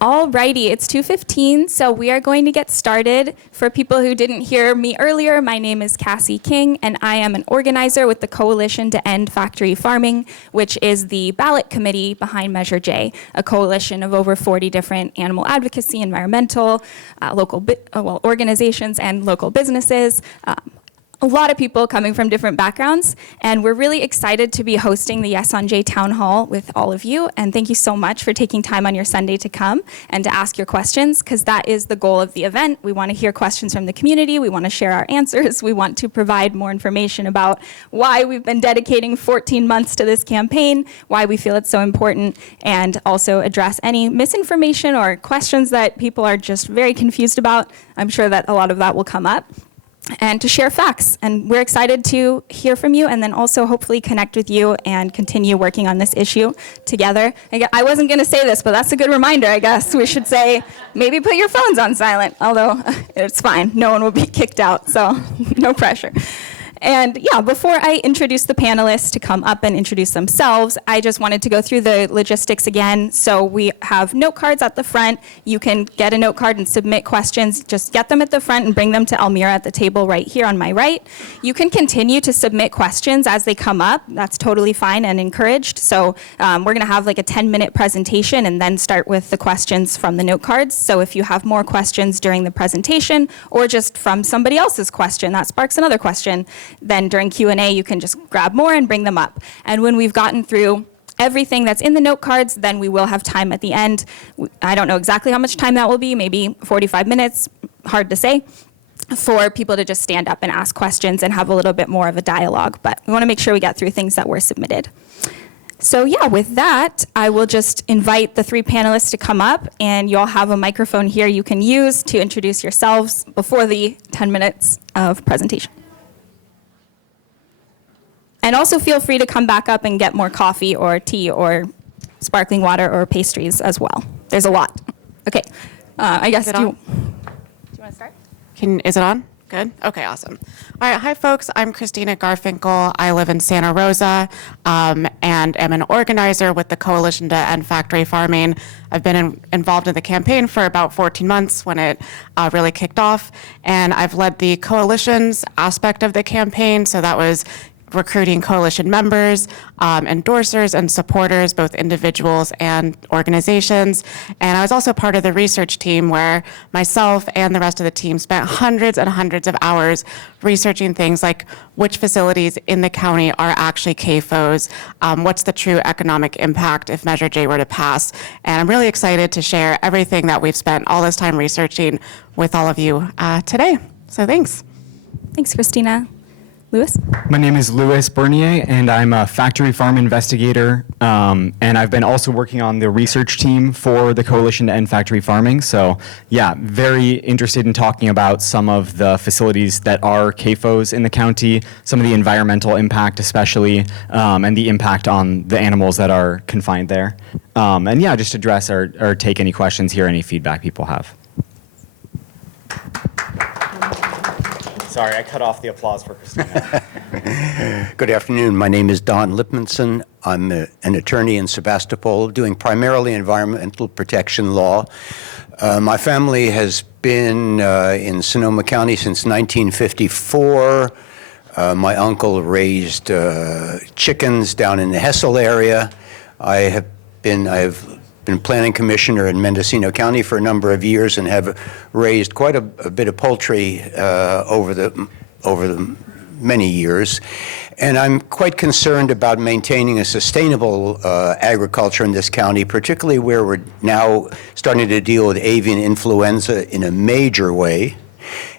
Alrighty, it's 2:15, so we are going to get started. For people who didn't hear me earlier, my name is Cassie King, and I am an organizer with the Coalition to End Factory Farming, which is the ballot committee behind Measure J, a coalition of over 40 different animal advocacy, environmental, local organizations, and local businesses. A lot of people coming from different backgrounds, and we're really excited to be hosting the Yes on J Town Hall with all of you, and thank you so much for taking time on your Sunday to come and to ask your questions, because that is the goal of the event. We want to hear questions from the community, we want to share our answers, we want to provide more information about why we've been dedicating 14 months to this campaign, why we feel it's so important, and also address any misinformation or questions that people are just very confused about. I'm sure that a lot of that will come up. And to share facts. And we're excited to hear from you and then also hopefully connect with you and continue working on this issue together. I wasn't going to say this, but that's a good reminder, I guess. We should say, maybe put your phones on silent, although it's fine. No one will be kicked out, so no pressure. And yeah, before I introduce the panelists to come up and introduce themselves, I just wanted to go through the logistics again. So we have note cards at the front. You can get a note card and submit questions. Just get them at the front and bring them to Elmira at the table right here on my right. You can continue to submit questions as they come up. That's totally fine and encouraged. So we're going to have like a 10-minute presentation and then start with the questions from the note cards. So if you have more questions during the presentation or just from somebody else's question, that sparks another question, then during Q&A, you can just grab more and bring them up. And when we've gotten through everything that's in the note cards, then we will have time at the end. I don't know exactly how much time that will be, maybe 45 minutes, hard to say, for people to just stand up and ask questions and have a little bit more of a dialogue. But we want to make sure we get through things that were submitted. So yeah, with that, I will just invite the three panelists to come up, and you all have a microphone here you can use to introduce yourselves before the 10 minutes of presentation. And also feel free to come back up and get more coffee or tea or sparkling water or pastries as well. There's a lot. Okay, I guess, do you want to start? Is it on? Good? Okay, awesome. All right, hi folks, I'm Christina Garfinkel. I live in Santa Rosa and am an organizer with the Coalition to End Factory Farming. I've been involved in the campaign for about 14 months when it really kicked off, and I've led the coalitions aspect of the campaign, so that was recruiting coalition members, endorsers, and supporters, both individuals and organizations. And I was also part of the research team where myself and the rest of the team spent hundreds and hundreds of hours researching things like which facilities in the county are actually CAFOs, what's the true economic impact if Measure J were to pass. And I'm really excited to share everything that we've spent all this time researching with all of you today. So thanks. Thanks, Christina. Louis? My name is Louis Bernier, and I'm a factory farm investigator, and I've been also working on the research team for the Coalition to End Factory Farming. So yeah, very interested in talking about some of the facilities that are CAFOs in the county, some of the environmental impact especially, and the impact on the animals that are confined there. And yeah, just address or take any questions, hear any feedback people have. Sorry, I cut off the applause for Christina. Good afternoon. My name is Don Lipmanson. I'm an attorney in Sebastopol doing primarily environmental protection law. My family has been in Sonoma County since 1954. My uncle raised chickens down in the Hessel area. I've been planning commissioner in Mendocino County for a number of years and have raised quite a bit of poultry over the many years. And I'm quite concerned about maintaining a sustainable agriculture in this county, particularly where we're now starting to deal with avian influenza in a major way.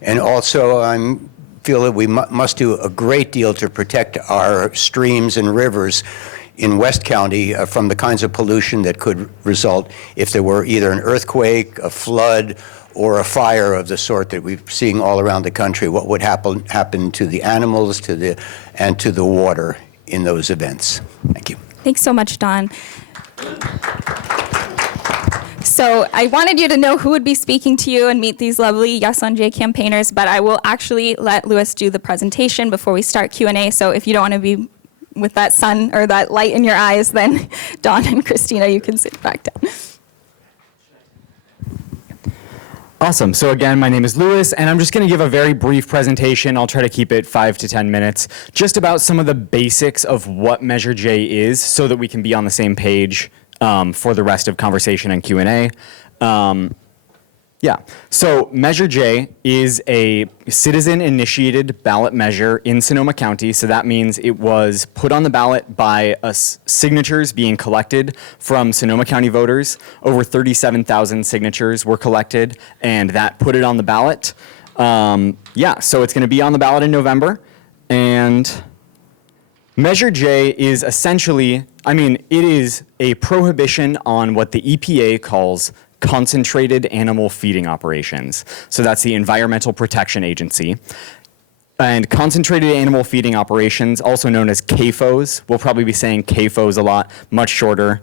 And also I feel that we must do a great deal to protect our streams and rivers in West County from the kinds of pollution that could result if there were either an earthquake, a flood, or a fire of the sort that we're seeing all around the country. What would happen to the animals and to the water in those events? Thank you. Thanks so much, Don. So I wanted you to know who would be speaking to you and meet these lovely Yes on J campaigners, but I will actually let Louis do the presentation before we start Q&A. So if you don't want to be with that sun or that light in your eyes, then Dawn and Christina, you can sit back down. Awesome. So again, my name is Louis, and I'm just going to give a very brief presentation. I'll try to keep it 5 to 10 minutes, just about some of the basics of what Measure J is so that we can be on the same page for the rest of conversation and Q&A. So Measure J is a citizen-initiated ballot measure in Sonoma County. So that means it was put on the ballot by signatures being collected from Sonoma County voters. Over 37,000 signatures were collected, and that put it on the ballot. So it's going to be on the ballot in November. And Measure J is essentially, it is a prohibition on what the EPA calls concentrated animal feeding operations. So that's the Environmental Protection Agency. And concentrated animal feeding operations, also known as CAFOs, we'll probably be saying CAFOs a lot, much shorter.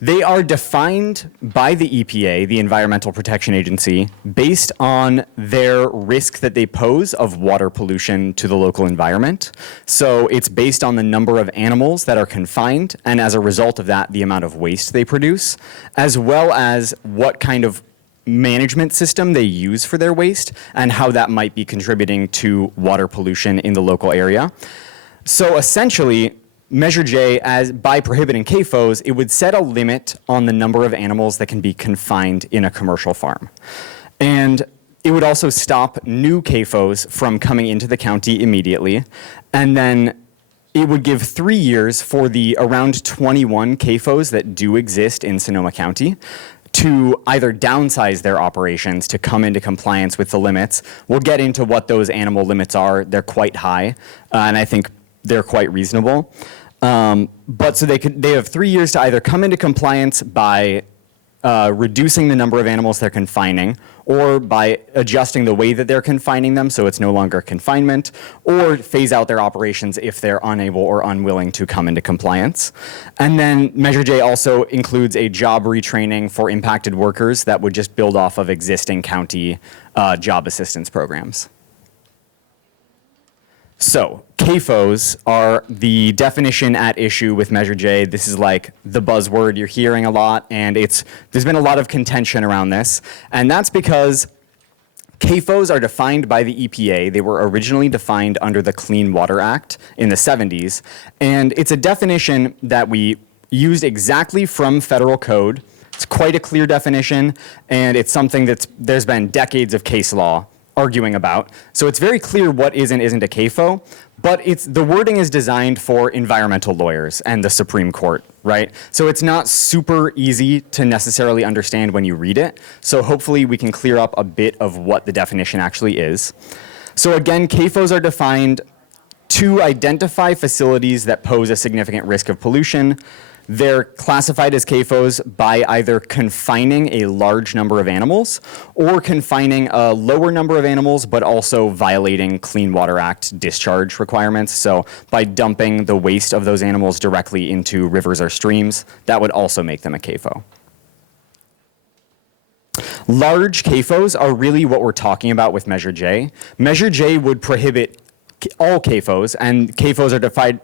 They are defined by the EPA, the Environmental Protection Agency, based on their risk that they pose of water pollution to the local environment. So it's based on the number of animals that are confined, and as a result of that, the amount of waste they produce, as well as what kind of management system they use for their waste and how that might be contributing to water pollution in the local area. So essentially, Measure J, by prohibiting CAFOs, it would set a limit on the number of animals that can be confined in a commercial farm. And it would also stop new CAFOs from coming into the county immediately. And then it would give 3 years for the around 21 CAFOs that do exist in Sonoma County to either downsize their operations to come into compliance with the limits. We'll get into what those animal limits are. They're quite high, and I think they're quite reasonable. But so they have 3 years to either come into compliance by reducing the number of animals they're confining, or by adjusting the way that they're confining them so it's no longer confinement, or phase out their operations if they're unable or unwilling to come into compliance. And then Measure J also includes a job retraining for impacted workers that would just build off of existing county job assistance programs. So, CAFOs are the definition at issue with Measure J. This is like the buzzword you're hearing a lot, and there's been a lot of contention around this. And that's because CAFOs are defined by the EPA. They were originally defined under the Clean Water Act in the 70s. And it's a definition that we used exactly from federal code. It's quite a clear definition, and it's something there's been decades of case law arguing about. So it's very clear what is and isn't a CAFO, but the wording is designed for environmental lawyers and the Supreme Court, right? So it's not super easy to necessarily understand when you read it. So hopefully we can clear up a bit of what the definition actually is. So again, CAFOs are defined to identify facilities that pose a significant risk of pollution. They're classified as CAFOs by either confining a large number of animals or confining a lower number of animals, but also violating Clean Water Act discharge requirements. So by dumping the waste of those animals directly into rivers or streams, that would also make them a CAFO. Large CAFOs are really what we're talking about with Measure J. Measure J would prohibit all CAFOs, and CAFOs are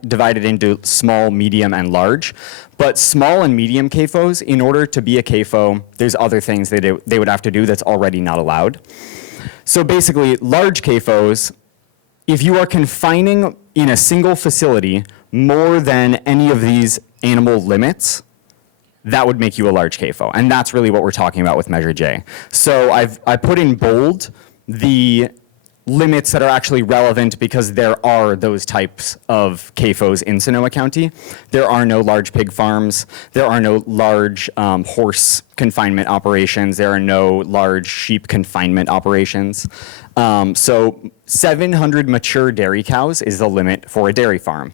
divided into small, medium, and large. But small and medium CAFOs, in order to be a CAFO, there's other things they would have to do that's already not allowed. So basically, large CAFOs, if you are confining in a single facility more than any of these animal limits, that would make you a large CAFO. And that's really what we're talking about with Measure J. So I put in bold the limits that are actually relevant because there are those types of CAFOs in Sonoma County. There are no large pig farms. There are no large horse confinement operations. There are no large sheep confinement operations. So 700 mature dairy cows is the limit for a dairy farm.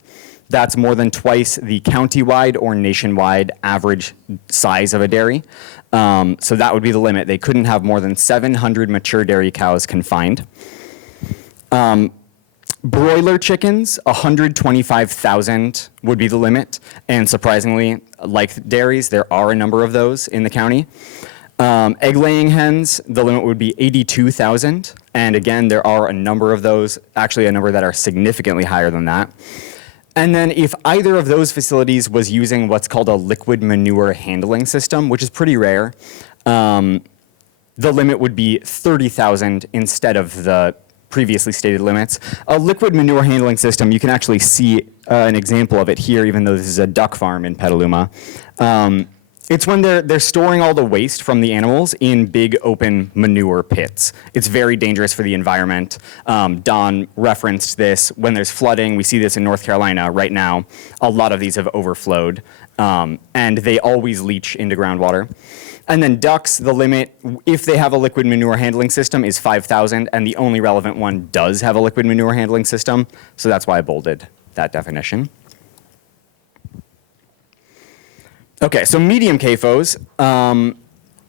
That's more than twice the countywide or nationwide average size of a dairy. So that would be the limit. They couldn't have more than 700 mature dairy cows confined. Broiler chickens, 125,000 would be the limit. And surprisingly, like dairies, there are a number of those in the county. Egg-laying hens, the limit would be 82,000. And again, there are a number of those, actually a number that are significantly higher than that. And then if either of those facilities was using what's called a liquid manure handling system, which is pretty rare, the limit would be 30,000 instead of the previously stated limits. A liquid manure handling system, you can actually see an example of it here, even though this is a duck farm in Petaluma. It's when they're storing all the waste from the animals in big open manure pits. It's very dangerous for the environment. Don referenced this. When there's flooding, we see this in North Carolina right now. A lot of these have overflowed, and they always leach into groundwater. And then ducks, the limit, if they have a liquid manure handling system, is 5,000, and the only relevant one does have a liquid manure handling system, so that's why I bolded that definition. Okay, so medium CAFOs.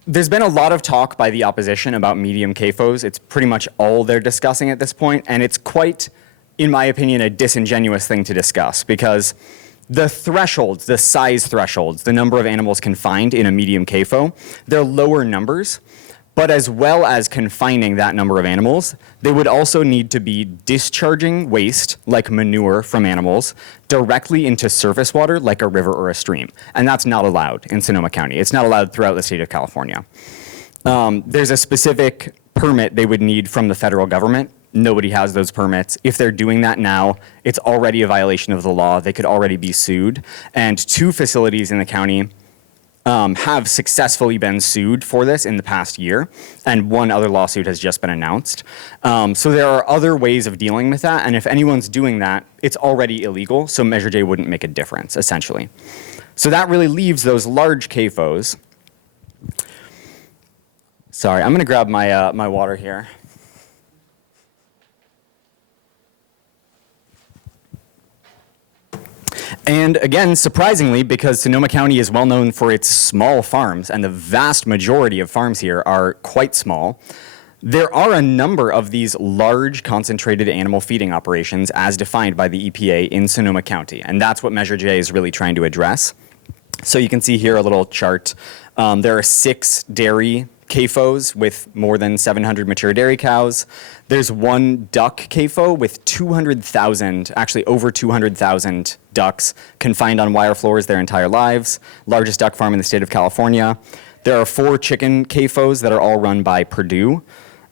There's been a lot of talk by the opposition about medium CAFOs. It's pretty much all they're discussing at this point, and it's quite, in my opinion, a disingenuous thing to discuss because the thresholds, the size thresholds, the number of animals confined in a medium CAFO, they're lower numbers, but as well as confining that number of animals, they would also need to be discharging waste, like manure from animals, directly into surface water, like a river or a stream. And that's not allowed in Sonoma County. It's not allowed throughout the state of California. There's a specific permit they would need from the federal government. Nobody has those permits. If they're doing that now, it's already a violation of the law. They could already be sued. And 2 facilities in the county have successfully been sued for this in the past year, and 1 other lawsuit has just been announced. So there are other ways of dealing with that, and if anyone's doing that, it's already illegal, so Measure J wouldn't make a difference, essentially. So that really leaves those large CAFOs. Sorry, I'm gonna grab my, my water here. And again, surprisingly, because Sonoma County is well known for its small farms, and the vast majority of farms here are quite small, there are a number of these large concentrated animal feeding operations as defined by the EPA in Sonoma County, and that's what Measure J is really trying to address. So you can see here a little chart. There are 6 dairy CAFOs with more than 700 mature dairy cows. There's 1 duck CAFO with 200,000, actually over 200,000 ducks confined on wire floors their entire lives. Largest duck farm in the state of California. There are 4 chicken CAFOs that are all run by Purdue.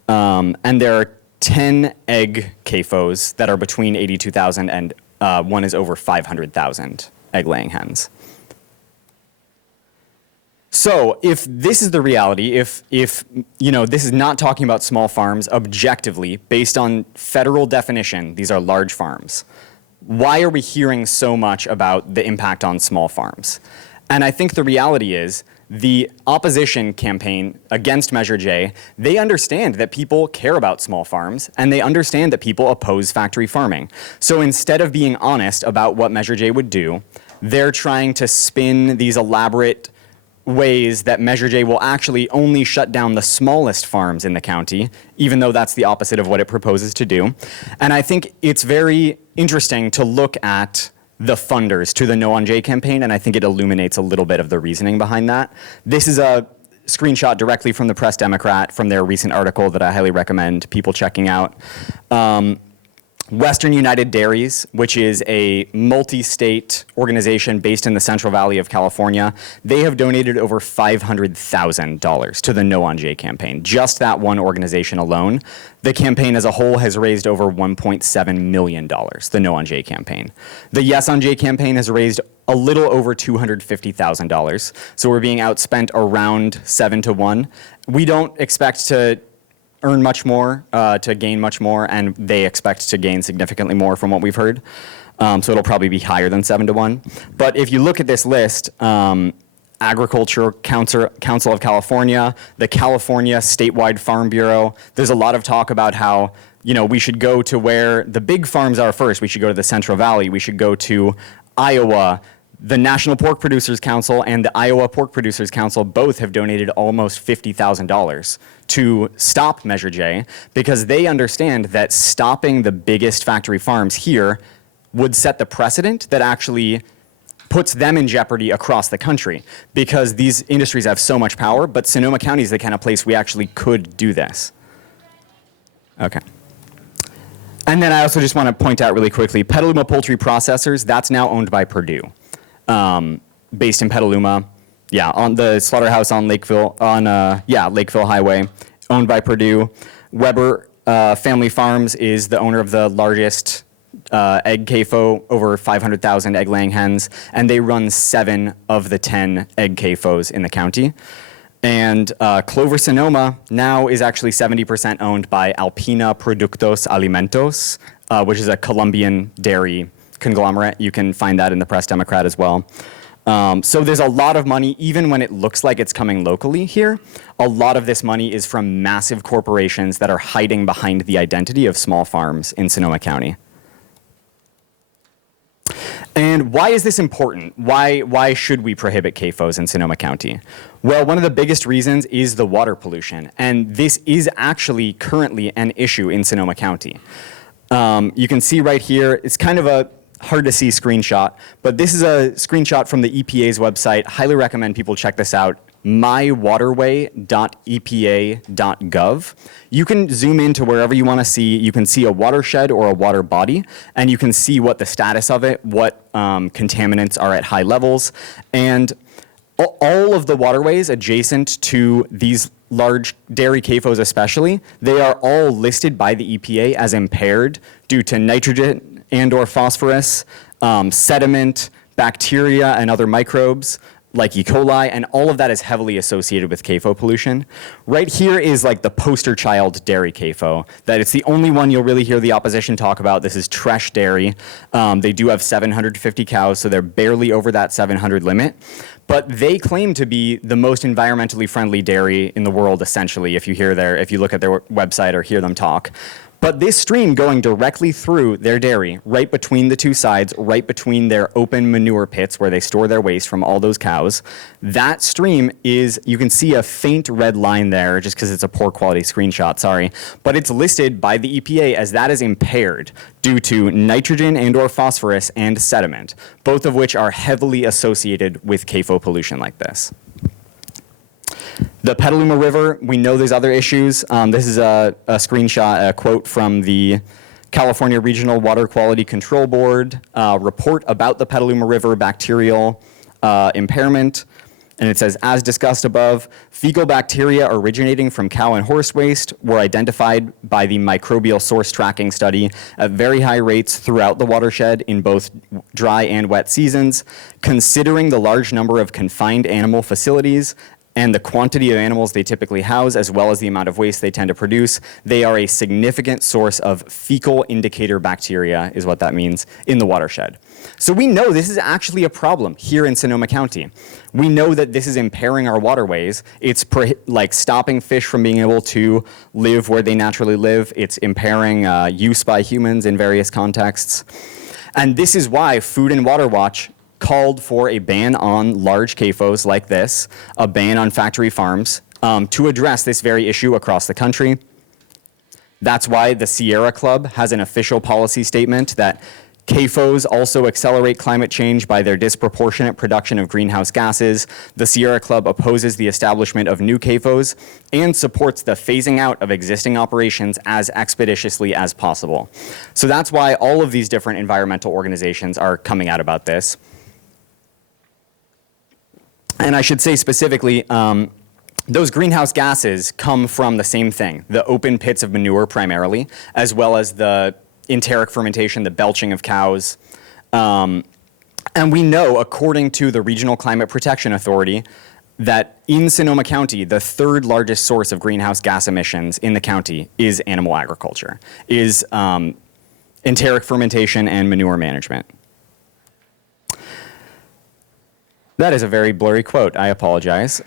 And there are 10 egg CAFOs that are between 82,000 and 1 is over 500,000 egg-laying hens. So if this is the reality, if you know, this is not talking about small farms objectively, based on federal definition, these are large farms, why are we hearing so much about the impact on small farms? And I think the reality is the opposition campaign against Measure J, they understand that people care about small farms, and they understand that people oppose factory farming. So instead of being honest about what Measure J would do, they're trying to spin these elaborate ways that Measure J will actually only shut down the smallest farms in the county, even though that's the opposite of what it proposes to do. And I think it's very interesting to look at the funders to the No on J campaign, and I think it illuminates a little bit of the reasoning behind that. This is a screenshot directly from the Press Democrat from their recent article that I highly recommend people checking out. Western United Dairies, which is a multi-state organization based in the Central Valley of California, they have donated over $500,000 to the No on J campaign. Just that one organization alone. The campaign as a whole has raised over $1.7 million, the No on J campaign. The Yes on J campaign has raised a little over $250,000. So we're being outspent around 7 to 1. We don't expect to earn much more, to gain much more, and they expect to gain significantly more from what we've heard. So it'll probably be higher than 7 to 1. But if you look at this list, Agriculture Council of California, the California Statewide Farm Bureau, there's a lot of talk about how, you know, we should go to where the big farms are first. We should go to the Central Valley. We should go to Iowa. The National Pork Producers Council and the Iowa Pork Producers Council both have donated almost $50,000 to stop Measure J because they understand that stopping the biggest factory farms here would set the precedent that actually puts them in jeopardy across the country because these industries have so much power, but Sonoma County is the kind of place we actually could do this. Okay. And then I also just want to point out really quickly, Petaluma Poultry Processors, that's now owned by Purdue. Based in Petaluma. on the slaughterhouse on Lakeville Highway, owned by Purdue. Weber Family Farms is the owner of the largest egg CAFO, over 500,000 egg-laying hens, and they run 7 of the 10 egg CAFOs in the county. And Clover Sonoma now is actually 70% owned by Alpina Productos Alimentos, which is a Colombian dairy conglomerate. You can find that in the Press Democrat as well. So there's a lot of money, even when it looks like it's coming locally here. A lot of this money is from massive corporations that are hiding behind the identity of small farms in Sonoma County. And why is this important? Why should we prohibit CAFOs in Sonoma County? Well, one of the biggest reasons is the water pollution. And this is actually currently an issue in Sonoma County. You can see right here, it's kind of a hard to see screenshot, but this is a screenshot from the EPA's website. Highly recommend people check this out, mywaterway.epa.gov. You can zoom into wherever you want to see. You can see a watershed or a water body, and you can see what the status of it, what contaminants are at high levels, and all of the waterways adjacent to these large dairy CAFOs especially, they are all listed by the EPA as impaired due to nitrogen and or phosphorus, sediment, bacteria, and other microbes like E. coli, and all of that is heavily associated with CAFO pollution. Right here is like the poster child dairy CAFO, that it's the only one you'll really hear the opposition talk about. This is Tresh Dairy. They do have 750 cows, so they're barely over that 700 limit. But they claim to be the most environmentally friendly dairy in the world, essentially, if you look at their website or hear them talk. But this stream going directly through their dairy, right between the two sides, right between their open manure pits where they store their waste from all those cows, that stream is, you can see a faint red line there just because it's a poor quality screenshot, sorry. But it's listed by the EPA as that is impaired due to nitrogen and or phosphorus and sediment, both of which are heavily associated with CAFO pollution like this. The Petaluma River, we know there's other issues. This is a screenshot, a quote from the California Regional Water Quality Control Board report about the Petaluma River bacterial impairment. And it says, as discussed above, fecal bacteria originating from cow and horse waste were identified by the microbial source tracking study at very high rates throughout the watershed in both dry and wet seasons. Considering the large number of confined animal facilities and the quantity of animals they typically house, as well as the amount of waste they tend to produce, they are a significant source of fecal indicator bacteria, is what that means, in the watershed. So we know this is actually a problem here in Sonoma County. We know that this is impairing our waterways. It's like stopping fish from being able to live where they naturally live. It's impairing use by humans in various contexts. And this is why Food and Water Watch called for a ban on large CAFOs like this, a ban on factory farms, to address this very issue across the country. That's why the Sierra Club has an official policy statement that CAFOs also accelerate climate change by their disproportionate production of greenhouse gases. The Sierra Club opposes the establishment of new CAFOs and supports the phasing out of existing operations as expeditiously as possible. So that's why all of these different environmental organizations are coming out about this. And I should say specifically, those greenhouse gases come from the same thing, the open pits of manure primarily, as well as the enteric fermentation, the belching of cows. And we know, according to the Regional Climate Protection Authority, that in Sonoma County, the third largest source of greenhouse gas emissions in the county is animal agriculture, is enteric fermentation and manure management. That is a very blurry quote. I apologize.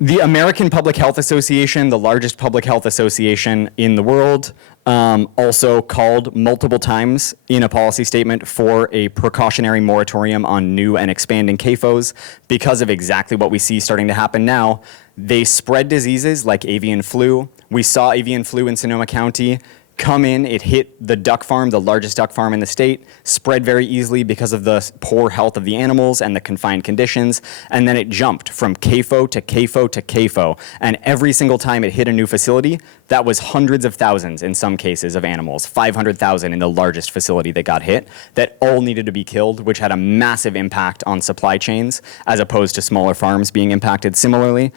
The American Public Health Association, the largest public health association in the world, also called multiple times in a policy statement for a precautionary moratorium on new and expanding CAFOs because of exactly what we see starting to happen now. They spread diseases like avian flu. We saw avian flu in Sonoma County come in, it hit the duck farm, the largest duck farm in the state, spread very easily because of the poor health of the animals and the confined conditions, and then it jumped from CAFO to CAFO to CAFO. And every single time it hit a new facility, that was hundreds of thousands in some cases of animals, 500,000 in the largest facility that got hit, that all needed to be killed, which had a massive impact on supply chains as opposed to smaller farms being impacted similarly.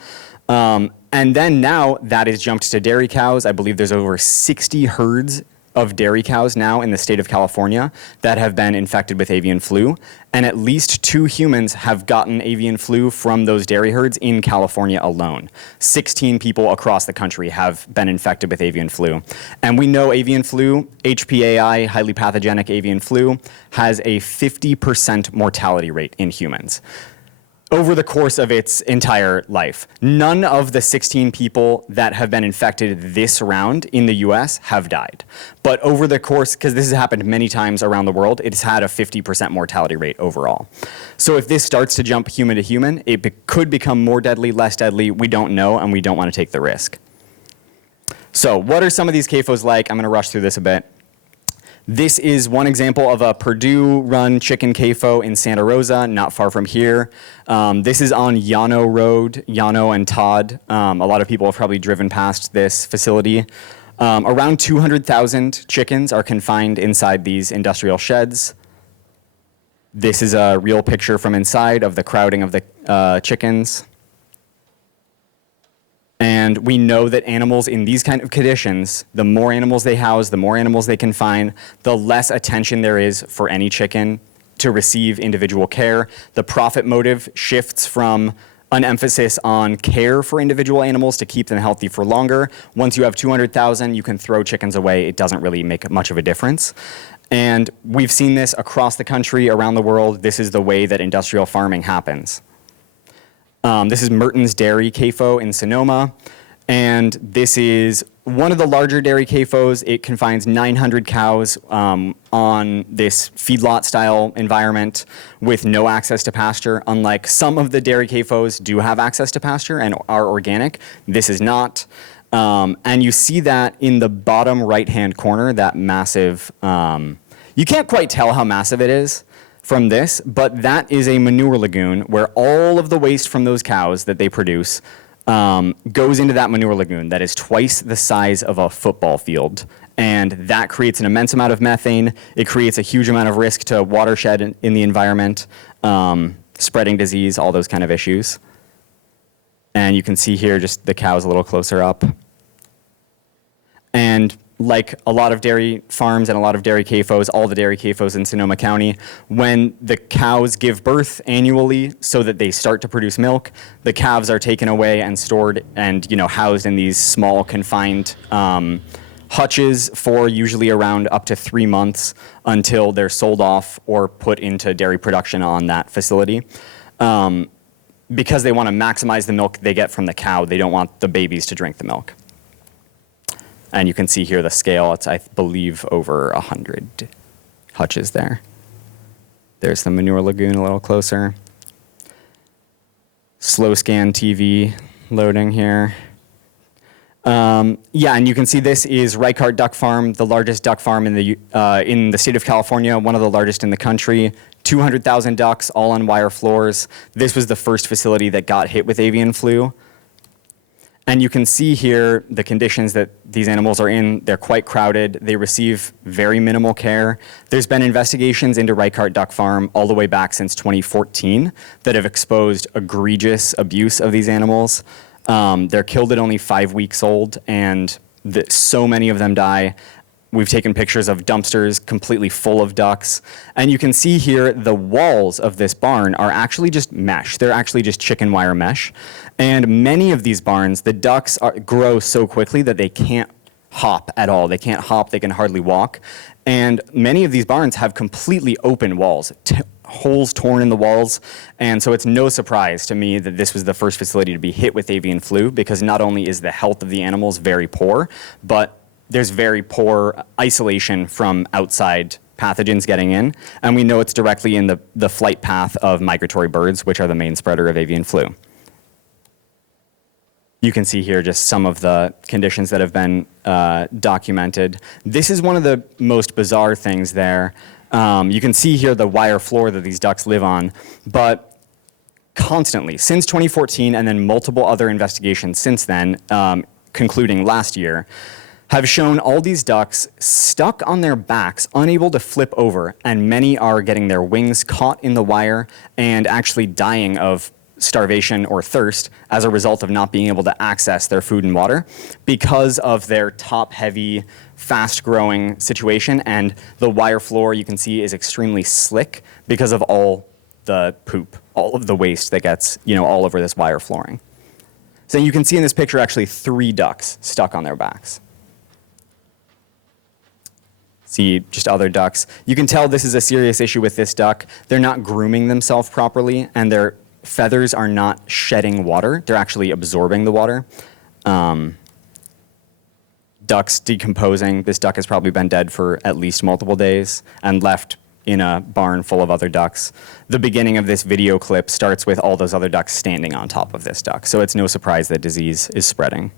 And then now that has jumped to dairy cows. I believe there's over 60 herds of dairy cows now in the state of California that have been infected with avian flu. And at least 2 humans have gotten avian flu from those dairy herds in California alone. 16 people across the country have been infected with avian flu. And we know avian flu, HPAI, highly pathogenic avian flu, has a 50% mortality rate in humans over the course of its entire life. None of the 16 people that have been infected this round in the US have died. But over the course, because this has happened many times around the world, it's had a 50% mortality rate overall. So if this starts to jump human to human, it could become more deadly, less deadly. We don't know, and we don't want to take the risk. So what are some of these CAFOs like? I'm going to rush through this a bit. This is one example of a Purdue-run chicken CAFO in Santa Rosa, not far from here. This is on Llano Road, Llano and Todd. A lot of people have probably driven past this facility. Around 200,000 chickens are confined inside these industrial sheds. This is a real picture from inside of the crowding of the chickens. And we know that animals in these kind of conditions, the more animals they house, the more animals they confine, the less attention there is for any chicken to receive individual care. The profit motive shifts from an emphasis on care for individual animals to keep them healthy for longer. Once you have 200,000, you can throw chickens away. It doesn't really make much of a difference. And we've seen this across the country, around the world. This is the way that industrial farming happens. This is Merton's Dairy CAFO in Sonoma, and this is one of the larger dairy CAFOs. It confines 900 cows on this feedlot-style environment with no access to pasture. Unlike some of the dairy CAFOs do have access to pasture and are organic, this is not. And you see that in the bottom right-hand corner, that massive, you can't quite tell how massive it is from this, but that is a manure lagoon where all of the waste from those cows that they produce goes into that manure lagoon that is twice the size of a football field. And that creates an immense amount of methane. It creates a huge amount of risk to watershed in the environment, spreading disease, all those kind of issues. And you can see here just the cows a little closer up. And like a lot of dairy farms and a lot of dairy CAFOs, all the dairy CAFOs in Sonoma County, when the cows give birth annually so that they start to produce milk, the calves are taken away and stored and housed in these small confined hutches for usually around up to 3 months until they're sold off or put into dairy production on that facility. Because they want to maximize the milk they get from the cow, they don't want the babies to drink the milk. And you can see here the scale, it's, I believe, over 100 hutches there. There's the manure lagoon a little closer. Slow scan TV loading here. Yeah, and you can see this is Reichardt Duck Farm, the largest duck farm in the state of California, one of the largest in the country. 200,000 ducks, all on wire floors. This was the first facility that got hit with avian flu. And you can see here the conditions that these animals are in. They're quite crowded. They receive very minimal care. There's been investigations into Reichardt Duck Farm all the way back since 2014 that have exposed egregious abuse of these animals. They're killed at only 5 weeks old, and so many of them die. We've taken pictures of dumpsters completely full of ducks. And you can see here the walls of this barn are actually just mesh. They're actually just chicken wire mesh. And many of these barns, the ducks grow so quickly that they can't hop at all. They can't hop, they can hardly walk. And many of these barns have completely open walls, holes torn in the walls. And so it's no surprise to me that this was the first facility to be hit with avian flu, because not only is the health of the animals very poor, but there's very poor isolation from outside pathogens getting in. And we know it's directly in the flight path of migratory birds, which are the main spreader of avian flu. You can see here just some of the conditions that have been documented. This is one of the most bizarre things there. You can see here the wire floor that these ducks live on, but constantly, since 2014 and then multiple other investigations since then, concluding last year, have shown all these ducks stuck on their backs, unable to flip over, and many are getting their wings caught in the wire and actually dying of starvation or thirst as a result of not being able to access their food and water because of their top-heavy, fast-growing situation. And the wire floor, you can see, is extremely slick because of all the poop, all of the waste that gets, all over this wire flooring. So you can see in this picture actually 3 ducks stuck on their backs. See just other ducks. You can tell this is a serious issue with this duck. They're not grooming themselves properly, and their feathers are not shedding water. They're actually absorbing the water. Ducks decomposing. This duck has probably been dead for at least multiple days and left in a barn full of other ducks. The beginning of this video clip starts with all those other ducks standing on top of this duck, so it's no surprise that disease is spreading.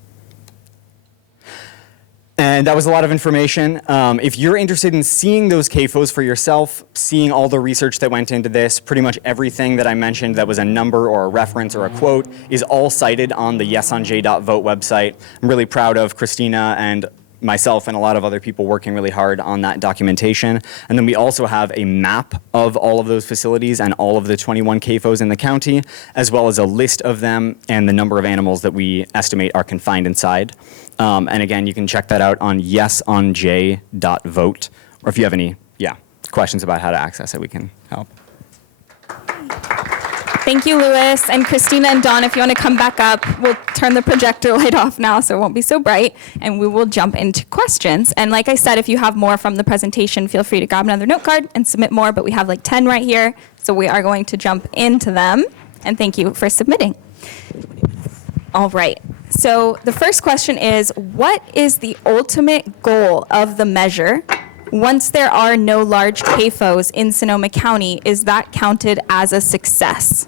And that was a lot of information. If you're interested in seeing those CAFOs for yourself, seeing all the research that went into this, pretty much everything that I mentioned that was a number or a reference or a quote is all cited on the yesonj.vote website. I'm really proud of Christina and myself and a lot of other people working really hard on that documentation. And then we also have a map of all of those facilities and all of the 21 CAFOs in the county, as well as a list of them and the number of animals that we estimate are confined inside. And again, you can check that out on yesonj.vote. Or if you have any questions about how to access it, we can help. Thank you, Louis. And Christina and Dawn, if you want to come back up, we'll turn the projector light off now so it won't be so bright, and we will jump into questions. And like I said, if you have more from the presentation, feel free to grab another note card and submit more, but we have like 10 right here, so we are going to jump into them. And thank you for submitting. All right. So the first question is, what is the ultimate goal of the measure? Once there are no large CAFOs in Sonoma County, is that counted as a success?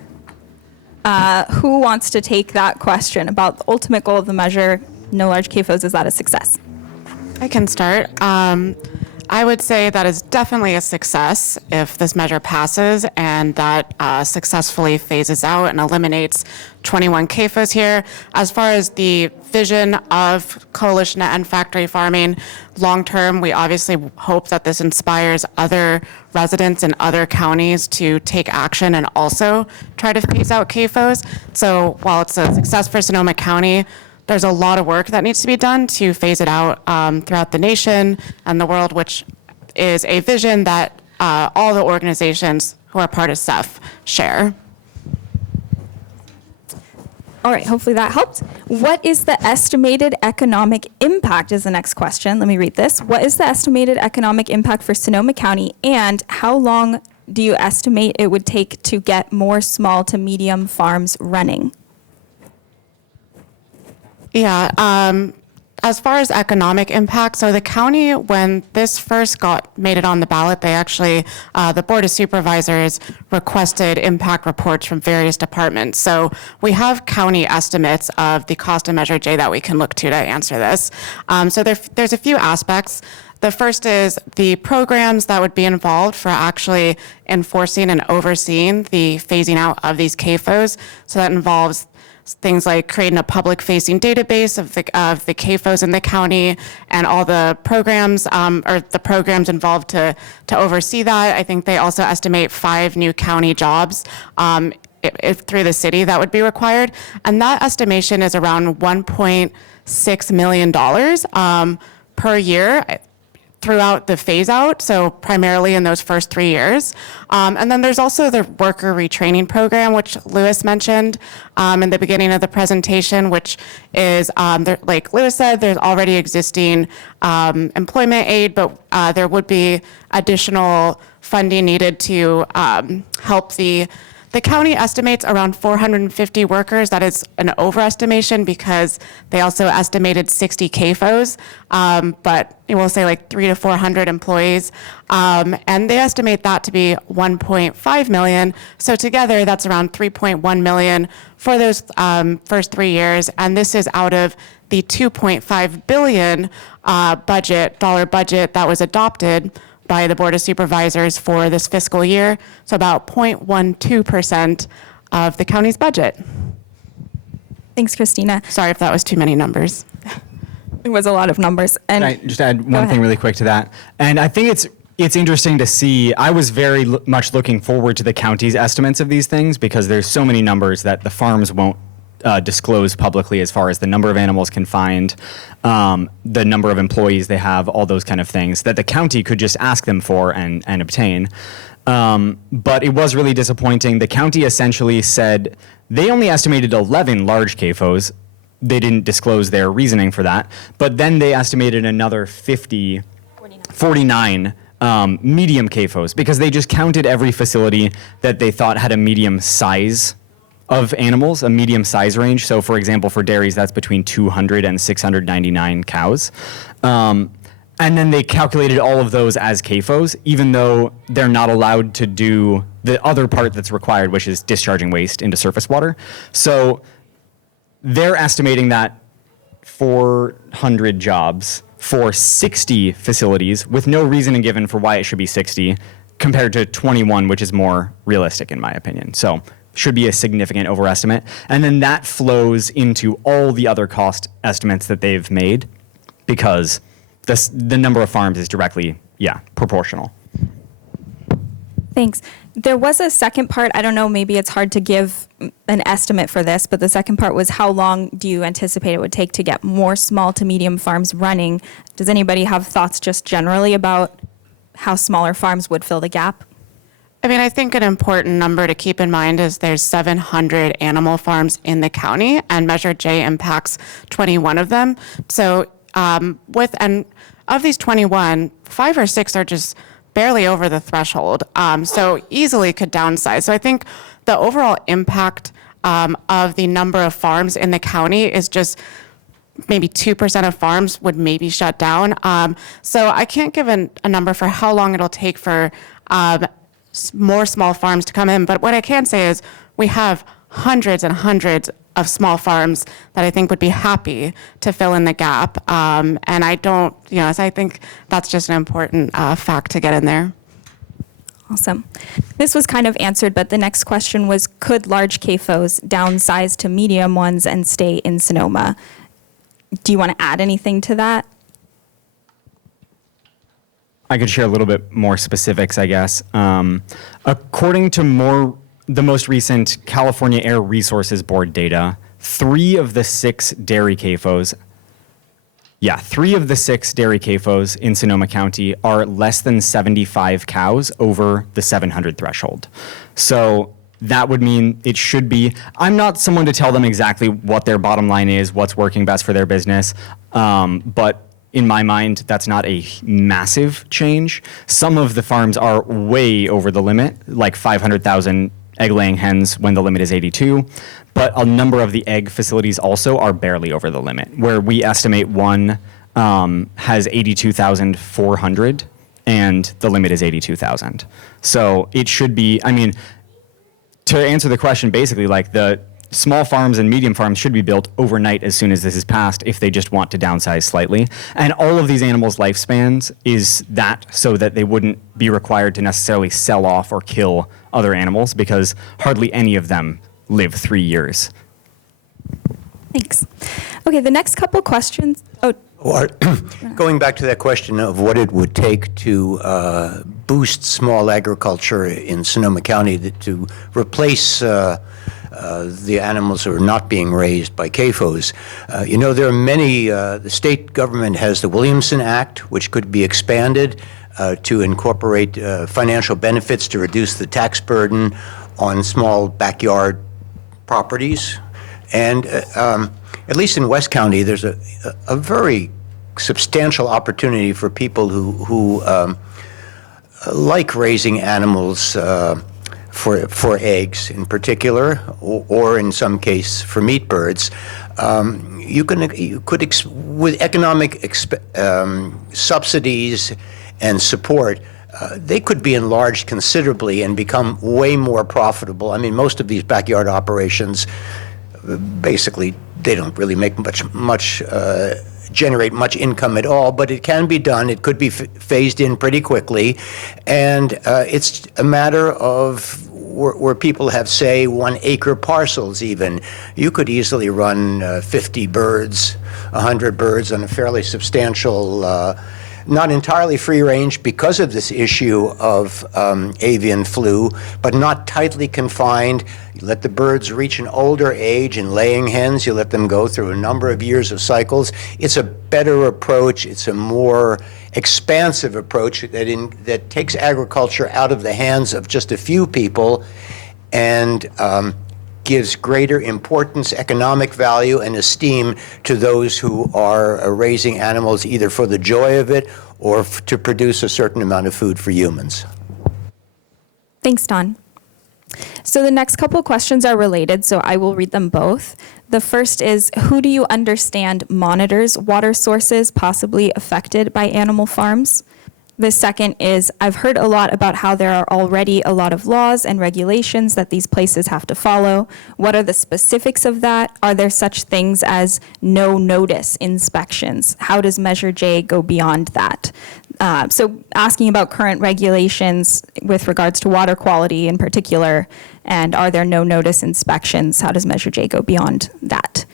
Who wants to take that question about the ultimate goal of the measure, no large CAFOs, is that a success? I can start. I would say that is definitely a success if this measure passes and that successfully phases out and eliminates 21 CAFOs here. As far as the vision of Coalition to End Factory Farming, long term, we obviously hope that this inspires other residents in other counties to take action and also try to phase out CAFOs. So while it's a success for Sonoma County, there's a lot of work that needs to be done to phase it out throughout the nation and the world, which is a vision that all the organizations who are part of CEF share. All right, hopefully that helped. What is the estimated economic impact is the next question. Let me read this. What is the estimated economic impact for Sonoma County, and how long do you estimate it would take to get more small to medium farms running? Yeah, as far as economic impact, so the county, when this first made it on the ballot, they actually, the Board of Supervisors requested impact reports from various departments. So we have county estimates of the cost of Measure J that we can look to answer this. So there's a few aspects. The first is the programs that would be involved for actually enforcing and overseeing the phasing out of these CAFOs. So that involves things like creating a public-facing database of the CAFOs in the county and all the programs or the programs involved to oversee that. I think they also estimate 5 new county jobs if through the city that would be required, and that estimation is around $1.6 million per year throughout the phase out, so primarily in those first 3 years. And then there's also the worker retraining program, which Louis mentioned in the beginning of the presentation, which is, like Louis said, there's already existing employment aid, but there would be additional funding needed to help the The county estimates around 450 workers. That is an overestimation because they also estimated 60 CAFOs, but we'll say like 300 to 400 employees. And they estimate that to be 1.5 million. So together, that's around 3.1 million for those first 3 years. And this is out of the 2.5 billion budget that was adopted by the Board of Supervisors for this fiscal year, so about 0.12% of the county's budget. Thanks, Christina. Sorry if that was too many numbers. It was a lot of numbers. And Can I just add one ahead. thing really quick to that? And I think it's interesting to see. I was very much looking forward to the county's estimates of these things because there's so many numbers that the farms won't disclose publicly as far as the number of animals confined, the number of employees they have, all those kind of things that the county could just ask them for and obtain. But it was really disappointing. The county essentially said they only estimated 11 large CAFOs. They didn't disclose their reasoning for that. But then they estimated another 49 medium CAFOs because they just counted every facility that they thought had a medium size of animals, a medium size range. So for example, for dairies, that's between 200 and 699 cows. And then they calculated all of those as CAFOs, even though they're not allowed to do the other part that's required, which is discharging waste into surface water. So they're estimating that 400 jobs for 60 facilities with no reasoning given for why it should be 60 compared to 21, which is more realistic in my opinion. So should be a significant overestimate. And then that flows into all the other cost estimates that they've made because the number of farms is directly, proportional. Thanks. There was a second part. I don't know, maybe it's hard to give an estimate for this, but the second part was how long do you anticipate it would take to get more small to medium farms running? Does anybody have thoughts just generally about how smaller farms would fill the gap? I mean, I think an important number to keep in mind is there's 700 animal farms in the county, and Measure J impacts 21 of them. So of these 21, 5 or 6 are just barely over the threshold, so easily could downsize. So I think the overall impact of the number of farms in the county is just maybe 2% of farms would maybe shut down. So I can't give a number for how long it'll take for more small farms to come in. But what I can say is we have hundreds and hundreds of small farms that I think would be happy to fill in the gap. And I don't, so I think that's just an important fact to get in there. Awesome. This was kind of answered, but the next question was, could large CAFOs downsize to medium ones and stay in Sonoma? Do you want to add anything to that? I could share a little bit more specifics, I guess. According to the most recent California Air Resources Board data, 3 of the 6 dairy CAFOs in Sonoma County are less than 75 cows over the 700 threshold. So that would mean it should be, I'm not someone to tell them exactly what their bottom line is, what's working best for their business, but in my mind, that's not a massive change. Some of the farms are way over the limit, like 500,000 egg-laying hens when the limit is 82. But a number of the egg facilities also are barely over the limit, where we estimate one has 82,400 and the limit is 82,000. So it should be, to answer the question, basically, like the small farms and medium farms should be built overnight as soon as this is passed if they just want to downsize slightly. And all of these animals' lifespans is that so that they wouldn't be required to necessarily sell off or kill other animals because hardly any of them live 3 years. Thanks. Okay, the next couple questions. Going back to that question of what it would take to boost small agriculture in Sonoma County to replace the animals that are not being raised by CAFOs. There are many, the state government has the Williamson Act, which could be expanded to incorporate financial benefits to reduce the tax burden on small backyard properties. And at least in West County, there's a very substantial opportunity for people who like raising animals for eggs in particular, or in some case for meat birds, with economic subsidies and support, they could be enlarged considerably and become way more profitable. I mean, most of these backyard operations, basically, they don't really make generate much income at all, but it can be done. It could be phased in pretty quickly, and it's a matter of where people have, say, 1 acre parcels even. You could easily run 50 birds, 100 birds on a fairly substantial, not entirely free range because of this issue of avian flu, but not tightly confined. You let the birds reach an older age in laying hens. You let them go through a number of years of cycles. It's a better approach. It's a more expansive approach that takes agriculture out of the hands of just a few people and gives greater importance, economic value, and esteem to those who are raising animals either for the joy of it or to produce a certain amount of food for humans. Thanks, Don. So the next couple of questions are related, so I will read them both. The first is, who do you understand monitors water sources possibly affected by animal farms? The second is, I've heard a lot about how there are already a lot of laws and regulations that these places have to follow. What are the specifics of that? Are there such things as no notice inspections? How does Measure J go beyond that? So asking about current regulations with regards to water quality in particular, and are there no notice inspections? How does Measure J go beyond that?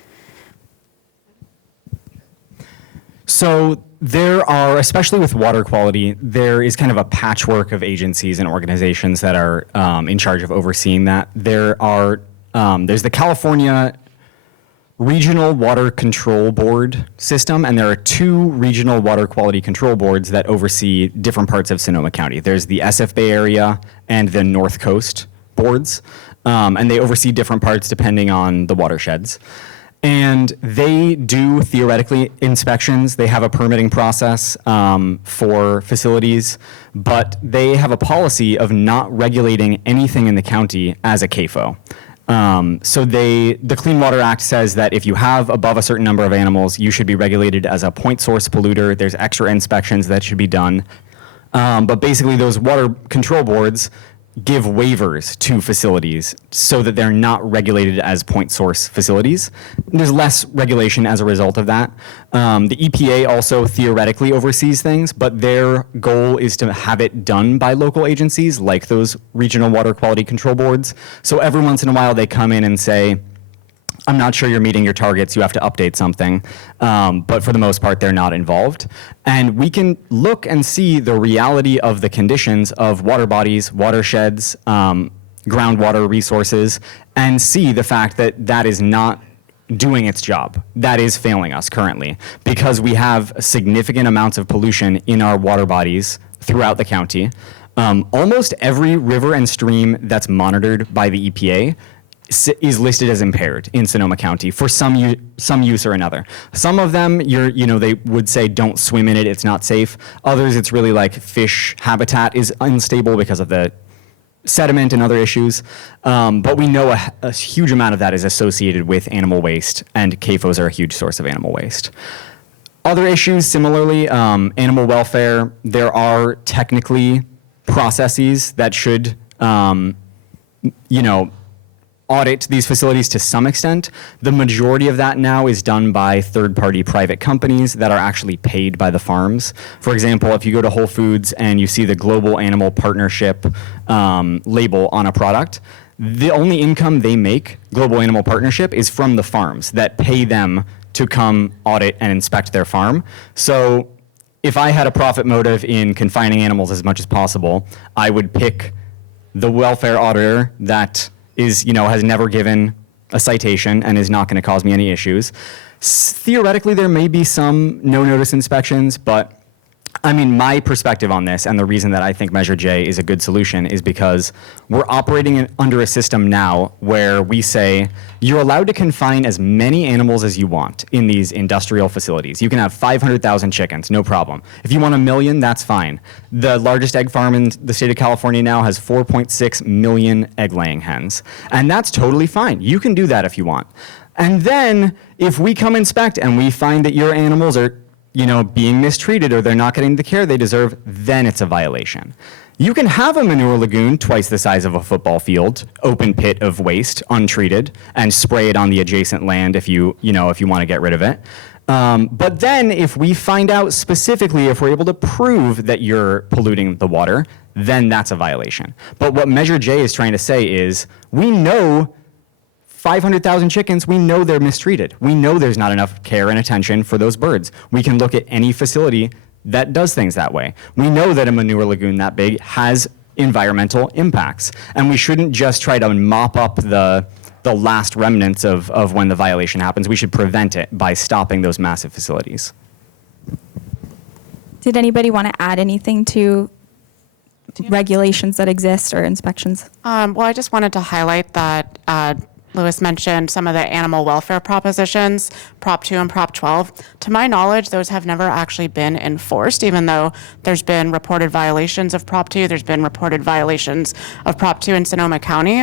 So there are, especially with water quality, there is kind of a patchwork of agencies and organizations that are in charge of overseeing that. There's the California Regional Water Control Board system, and there are 2 regional water quality control boards that oversee different parts of Sonoma County. There's the SF Bay Area and the North Coast boards, and they oversee different parts depending on the watersheds. And they do theoretically inspections. They have a permitting process for facilities, but they have a policy of not regulating anything in the county as a CAFO. So the Clean Water Act says that if you have above a certain number of animals, you should be regulated as a point source polluter. There's extra inspections that should be done. But basically those water control boards give waivers to facilities so that they're not regulated as point source facilities. There's less regulation as a result of that. The EPA also theoretically oversees things, but their goal is to have it done by local agencies like those regional water quality control boards. So every once in a while they come in and say, I'm not sure you're meeting your targets, you have to update something. But for the most part, they're not involved. And we can look and see the reality of the conditions of water bodies, watersheds, groundwater resources, and see the fact that that is not doing its job. That is failing us currently because we have significant amounts of pollution in our water bodies throughout the county. Almost every river and stream that's monitored by the EPA is listed as impaired in Sonoma County for some use or another. Some of them, they would say don't swim in it, it's not safe. Others, it's really like fish habitat is unstable because of the sediment and other issues. But we know a huge amount of that is associated with animal waste, and CAFOs are a huge source of animal waste. Other issues, similarly, animal welfare, there are technically processes that should, audit these facilities to some extent. The majority of that now is done by third-party private companies that are actually paid by the farms. For example, if you go to Whole Foods and you see the Global Animal Partnership label on a product, the only income they make, Global Animal Partnership, is from the farms that pay them to come audit and inspect their farm. So if I had a profit motive in confining animals as much as possible, I would pick the welfare auditor that has never given a citation and is not going to cause me any issues. Theoretically, there may be some no-notice inspections, but I mean, my perspective on this and the reason that I think Measure J is a good solution is because we're operating under a system now where we say you're allowed to confine as many animals as you want in these industrial facilities. You can have 500,000 chickens, no problem. If you want 1 million, that's fine. The largest egg farm in the state of California now has 4.6 million egg-laying hens. And that's totally fine. You can do that if you want. And then if we come inspect and we find that your animals are being mistreated or they're not getting the care they deserve, then it's a violation. You can have a manure lagoon twice the size of a football field, open pit of waste, untreated, and spray it on the adjacent land if you want to get rid of it. But then if we find out specifically, if we're able to prove that you're polluting the water, then that's a violation. But what Measure J is trying to say is, we know 500,000 chickens, we know they're mistreated. We know there's not enough care and attention for those birds. We can look at any facility that does things that way. We know that a manure lagoon that big has environmental impacts, and we shouldn't just try to mop up the last remnants of when the violation happens. We should prevent it by stopping those massive facilities. Did anybody want to add anything to regulations that exist or inspections? Well, I just wanted to highlight that Lewis mentioned some of the animal welfare propositions, Prop 2 and Prop 12. To my knowledge, those have never actually been enforced, even though there's been reported violations of Prop 2. There's been reported violations of Prop 2 in Sonoma County.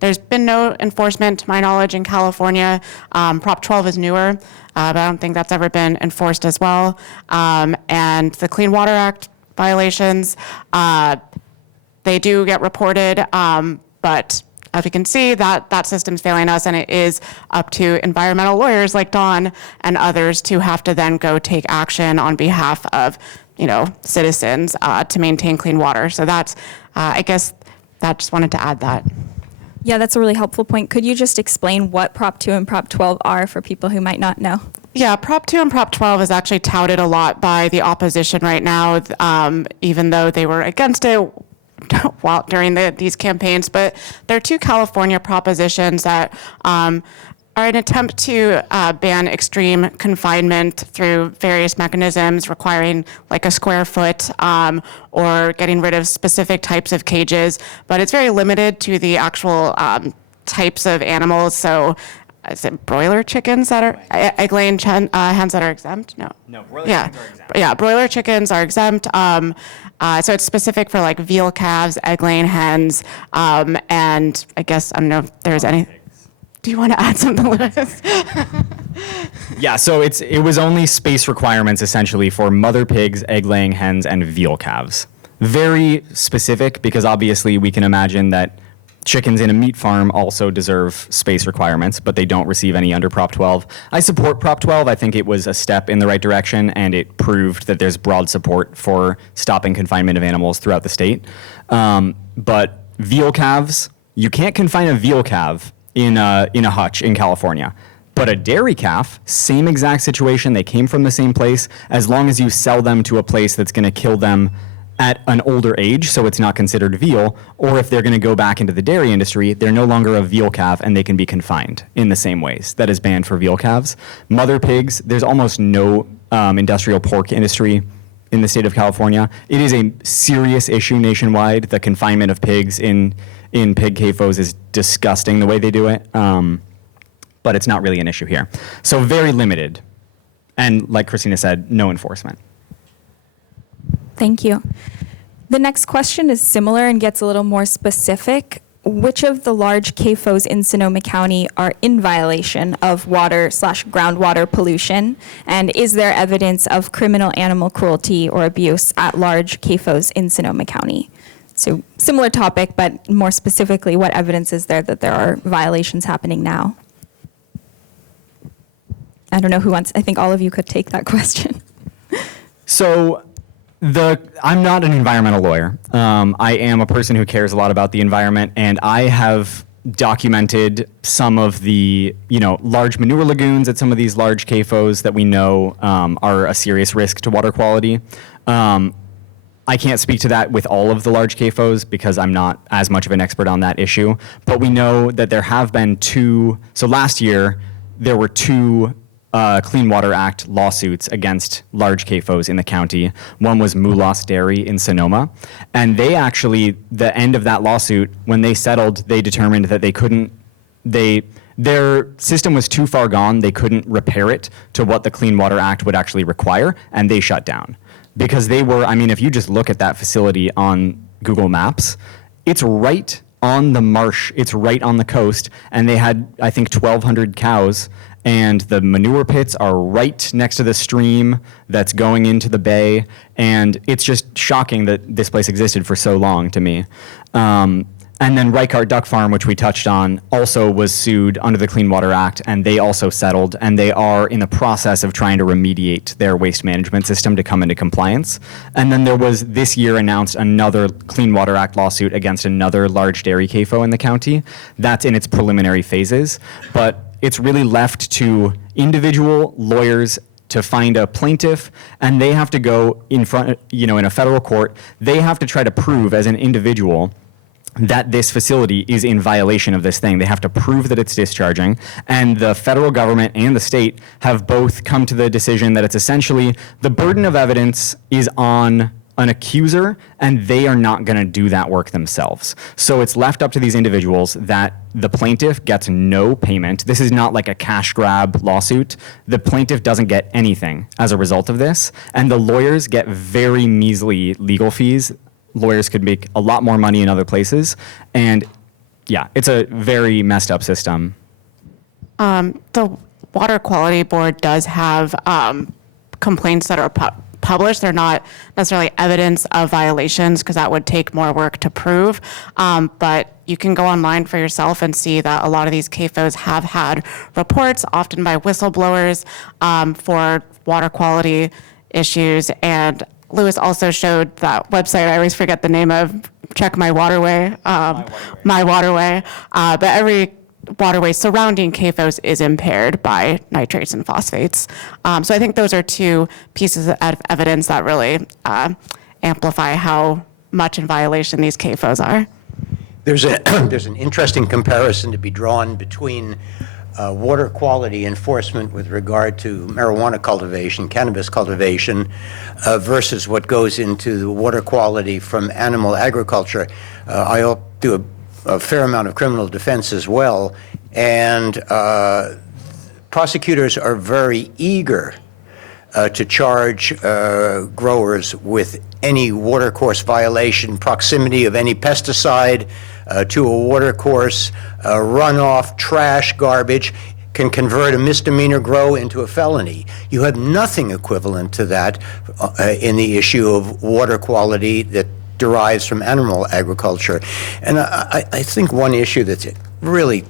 There's been no enforcement, to my knowledge, in California. Prop 12 is newer, but I don't think that's ever been enforced as well. And the Clean Water Act violations, they do get reported, but as we can see, that system's failing us, and it is up to environmental lawyers like Dawn and others to have to then go take action on behalf of, citizens to maintain clean water. So that's, I guess, just wanted to add that. Yeah, that's a really helpful point. Could you just explain what Prop 2 and Prop 12 are for people who might not know? Yeah, Prop 2 and Prop 12 is actually touted a lot by the opposition right now, even though they were against it during these campaigns. But there are two California propositions that are an attempt to ban extreme confinement through various mechanisms requiring like a square foot or getting rid of specific types of cages. But it's very limited to the actual types of animals. So is it broiler chickens that are egg-laying hens that are exempt? No, broiler chickens are exempt. Yeah, broiler chickens are exempt. So it's specific for like veal calves, egg-laying hens, and I guess, I don't know if there's any. Do you want to add something, Lewis? Yeah, so it was only space requirements essentially for mother pigs, egg-laying hens, and veal calves. Very specific, because obviously we can imagine that chickens in a meat farm also deserve space requirements, but they don't receive any under Prop 12. I support Prop 12. I think it was a step in the right direction, and it proved that there's broad support for stopping confinement of animals throughout the state. But veal calves, you can't confine a veal calf in a hutch in California. But a dairy calf, same exact situation. They came from the same place. As long as you sell them to a place that's going to kill them at an older age, so it's not considered veal, or if they're going to go back into the dairy industry, they're no longer a veal calf and they can be confined in the same ways. That is banned for veal calves. Mother pigs, there's almost no industrial pork industry in the state of California. It is a serious issue nationwide. The confinement of pigs in pig CAFOs is disgusting the way they do it, but it's not really an issue here. So very limited, and like Christina said, no enforcement. Thank you. The next question is similar and gets a little more specific. Which of the large CAFOs in Sonoma County are in violation of water/groundwater pollution? And is there evidence of criminal animal cruelty or abuse at large CAFOs in Sonoma County? So similar topic, but more specifically, what evidence is there that there are violations happening now? I don't know who wants, I think all of you could take that question. So I'm not an environmental lawyer. I am a person who cares a lot about the environment, and I have documented some of the large manure lagoons at some of these large CAFOs that we know are a serious risk to water quality. I can't speak to that with all of the large CAFOs because I'm not as much of an expert on that issue, but we know that there have been two. So last year, there were two Clean Water Act lawsuits against large CAFOs in the county. One was Mulas Dairy in Sonoma. And they actually, the end of that lawsuit, when they settled, they determined that their system was too far gone. They couldn't repair it to what the Clean Water Act would actually require, and they shut down. Because they were, I mean, if you just look at that facility on Google Maps, it's right on the marsh, it's right on the coast, and they had, I think, 1,200 cows, and the manure pits are right next to the stream that's going into the bay, and it's just shocking that this place existed for so long to me. And then Reichardt Duck Farm, which we touched on, also was sued under the Clean Water Act, and they also settled, and they are in the process of trying to remediate their waste management system to come into compliance. And then there was this year announced another Clean Water Act lawsuit against another large dairy CAFO in the county. That's in its preliminary phases, but it's really left to individual lawyers to find a plaintiff, and they have to go in front, in a federal court. They have to try to prove as an individual that this facility is in violation of this thing. They have to prove that it's discharging, and the federal government and the state have both come to the decision that it's essentially the burden of evidence is on an accuser, and they are not going to do that work themselves. So it's left up to these individuals that the plaintiff gets no payment. This is not like a cash grab lawsuit. The plaintiff doesn't get anything as a result of this, and the lawyers get very measly legal fees. Lawyers could make a lot more money in other places. And yeah, it's a very messed up system. The Water Quality Board does have complaints that are published. They're not necessarily evidence of violations because that would take more work to prove. But you can go online for yourself and see that a lot of these CAFOs have had reports, often by whistleblowers, for water quality issues. And Lewis also showed that website I always forget the name of, Check My Waterway. My Waterway. But every waterway surrounding CAFOs is impaired by nitrates and phosphates. So I think those are two pieces of evidence that really amplify how much in violation these CAFOs are. There's an interesting comparison to be drawn between water quality enforcement with regard to marijuana cultivation, cannabis cultivation, versus what goes into the water quality from animal agriculture. I do a fair amount of criminal defense as well, and prosecutors are very eager to charge growers with any watercourse violation, proximity of any pesticide to a watercourse, runoff, trash, garbage, can convert a misdemeanor grow into a felony. You have nothing equivalent to that in the issue of water quality that derives from animal agriculture. And I think one issue that really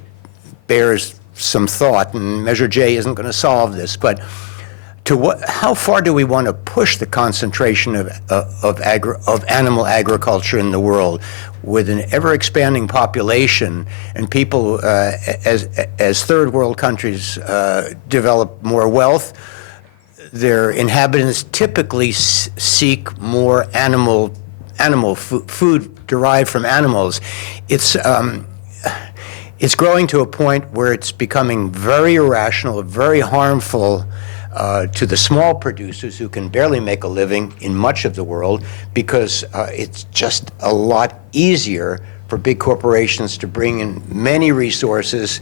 bears some thought, and Measure J isn't going to solve this, but how far do we want to push the concentration of animal agriculture in the world? With an ever-expanding population and people, as third world countries develop more wealth, their inhabitants typically seek more animal food derived from animals. It's growing to a point where it's becoming very irrational, very harmful to the small producers who can barely make a living in much of the world, because it's just a lot easier for big corporations to bring in many resources,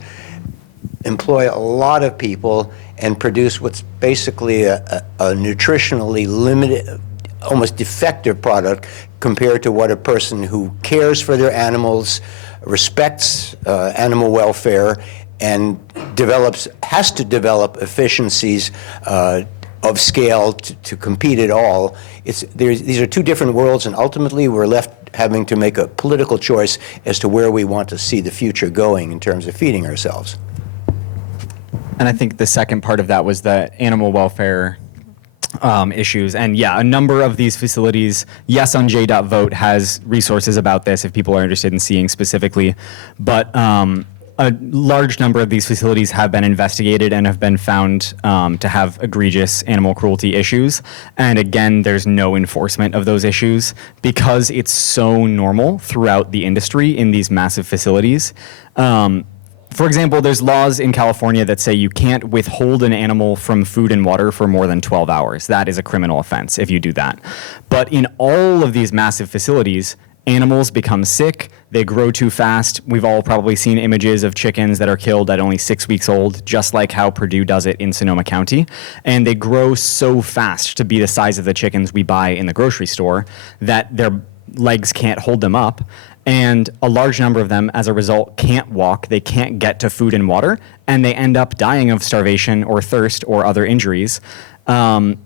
employ a lot of people, and produce what's basically a nutritionally limited, almost defective product compared to what a person who cares for their animals, respects animal welfare, and has to develop efficiencies of scale to compete at all. These are two different worlds, and ultimately we're left having to make a political choice as to where we want to see the future going in terms of feeding ourselves. And I think the second part of that was the animal welfare issues. And yeah, a number of these facilities, Yes on J.vote has resources about this if people are interested in seeing specifically, but a large number of these facilities have been investigated and have been found to have egregious animal cruelty issues. And again, there's no enforcement of those issues because it's so normal throughout the industry in these massive facilities. For example, there's laws in California that say you can't withhold an animal from food and water for more than 12 hours. That is a criminal offense if you do that. But in all of these massive facilities, animals become sick, they grow too fast. We've all probably seen images of chickens that are killed at only 6 weeks old, just like how Purdue does it in Sonoma County. And they grow so fast to be the size of the chickens we buy in the grocery store that their legs can't hold them up. And a large number of them, as a result, can't walk, they can't get to food and water, and they end up dying of starvation or thirst or other injuries. And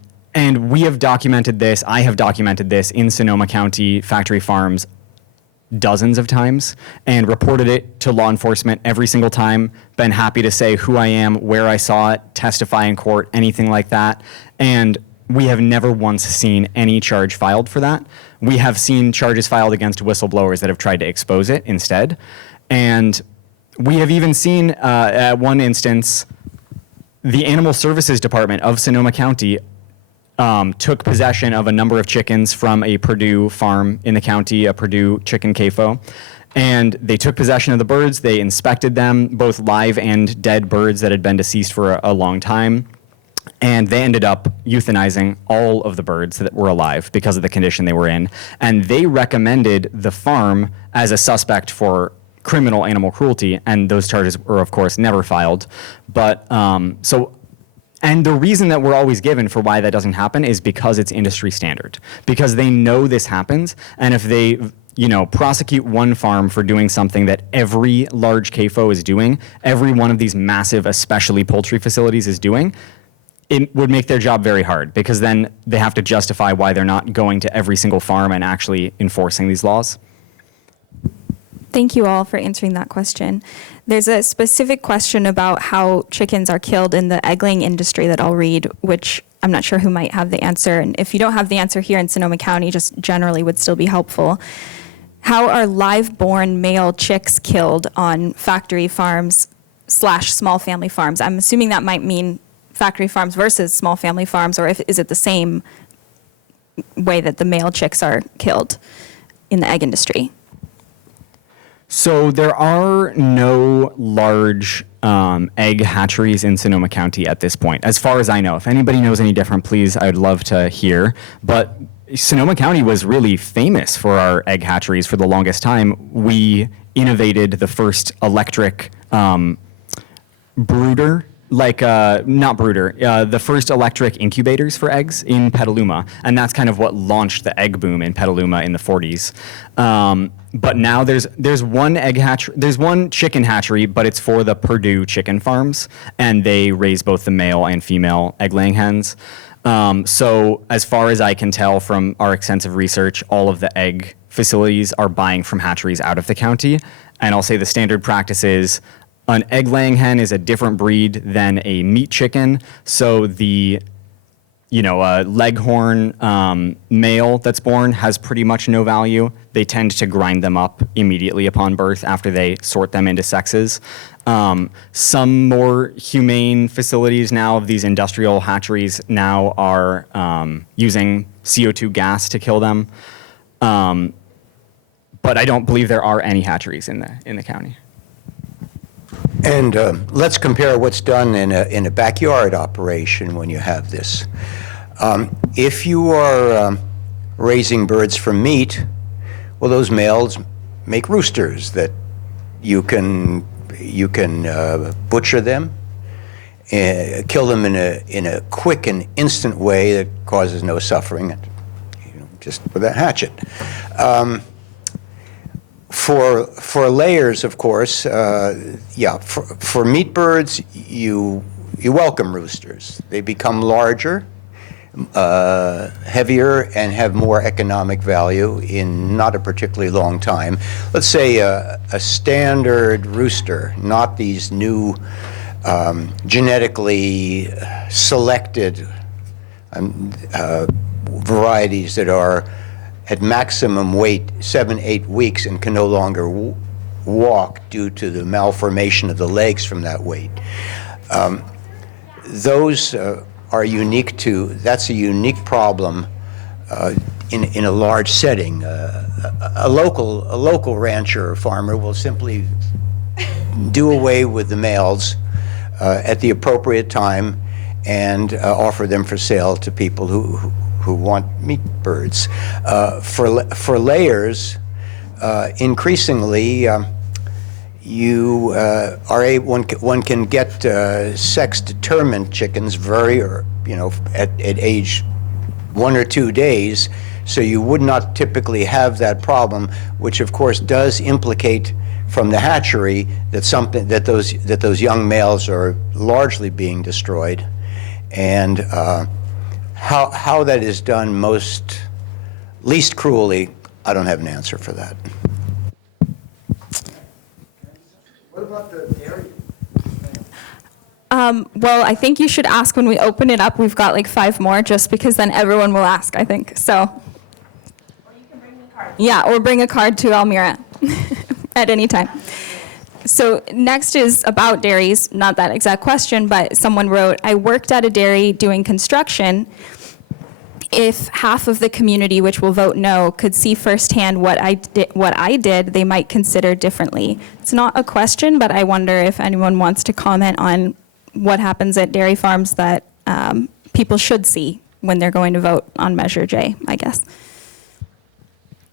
we have documented this, I have documented this in Sonoma County factory farms dozens of times and reported it to law enforcement every single time, been happy to say who I am, where I saw it, testify in court, anything like that. And we have never once seen any charge filed for that. We have seen charges filed against whistleblowers that have tried to expose it instead. And we have even seen, at one instance, the Animal Services Department of Sonoma County took possession of a number of chickens from a Purdue farm in the county, a Purdue chicken CAFO. And they took possession of the birds. They inspected them, both live and dead birds that had been deceased for a long time. And they ended up euthanizing all of the birds that were alive because of the condition they were in. And they recommended the farm as a suspect for criminal animal cruelty, and those charges were, of course, never filed. But and the reason that we're always given for why that doesn't happen is because it's industry standard. Because they know this happens, and if they prosecute one farm for doing something that every large CAFO is doing, every one of these massive, especially poultry facilities is doing, it would make their job very hard, because then they have to justify why they're not going to every single farm and actually enforcing these laws. Thank you all for answering that question. There's a specific question about how chickens are killed in the egg-laying industry that I'll read, which I'm not sure who might have the answer. And if you don't have the answer here in Sonoma County, just generally would still be helpful. How are live-born male chicks killed on factory farms / small family farms? I'm assuming that might mean factory farms versus small family farms, or is it the same way that the male chicks are killed in the egg industry? So there are no large egg hatcheries in Sonoma County at this point, as far as I know. If anybody knows any different, please, I'd love to hear. But Sonoma County was really famous for our egg hatcheries for the longest time. We innovated the first electric brooder, the first electric incubators for eggs in Petaluma, and that's kind of what launched the egg boom in Petaluma in the 40s. But now there's one chicken hatchery, but it's for the Purdue chicken farms, and they raise both the male and female egg-laying hens. So as far as I can tell from our extensive research, all of the egg facilities are buying from hatcheries out of the county, and I'll say the standard practice is an egg-laying hen is a different breed than a meat chicken, so the leghorn male that's born has pretty much no value. They tend to grind them up immediately upon birth after they sort them into sexes. Some more humane facilities now of these industrial hatcheries now are using CO2 gas to kill them. But I don't believe there are any hatcheries in the county. And let's compare what's done in a backyard operation when you have this. If you are raising birds for meat, well, those males make roosters that you can butcher them, kill them in a quick and instant way that causes no suffering, just with a hatchet. For layers, of course, for meat birds, you welcome roosters. They become larger, heavier, and have more economic value in not a particularly long time. Let's say a standard rooster, not these new genetically selected varieties that are at maximum weight 7-8 weeks and can no longer walk due to the malformation of the legs from that weight. Those are unique that's a unique problem in a large setting. A local rancher or farmer will simply do away with the males at the appropriate time and offer them for sale to people who want meat birds. For layers, increasingly, you are able, one can get sex-determined chickens at age 1 or 2 days, so you would not typically have that problem, which of course does implicate from the hatchery that those young males are largely being destroyed, and how that is done least cruelly, I don't have an answer for that. What about the dairy? Well, I think you should ask when we open it up. We've got like 5 more, just because then everyone will ask, I think. So. Or you can bring a card. Yeah, or bring a card to Almira at any time. So next is about dairies, not that exact question, but someone wrote, I worked at a dairy doing construction. If half of the community, which will vote no, could see firsthand what I did, they might consider differently. It's not a question, but I wonder if anyone wants to comment on what happens at dairy farms that people should see when they're going to vote on Measure J, I guess.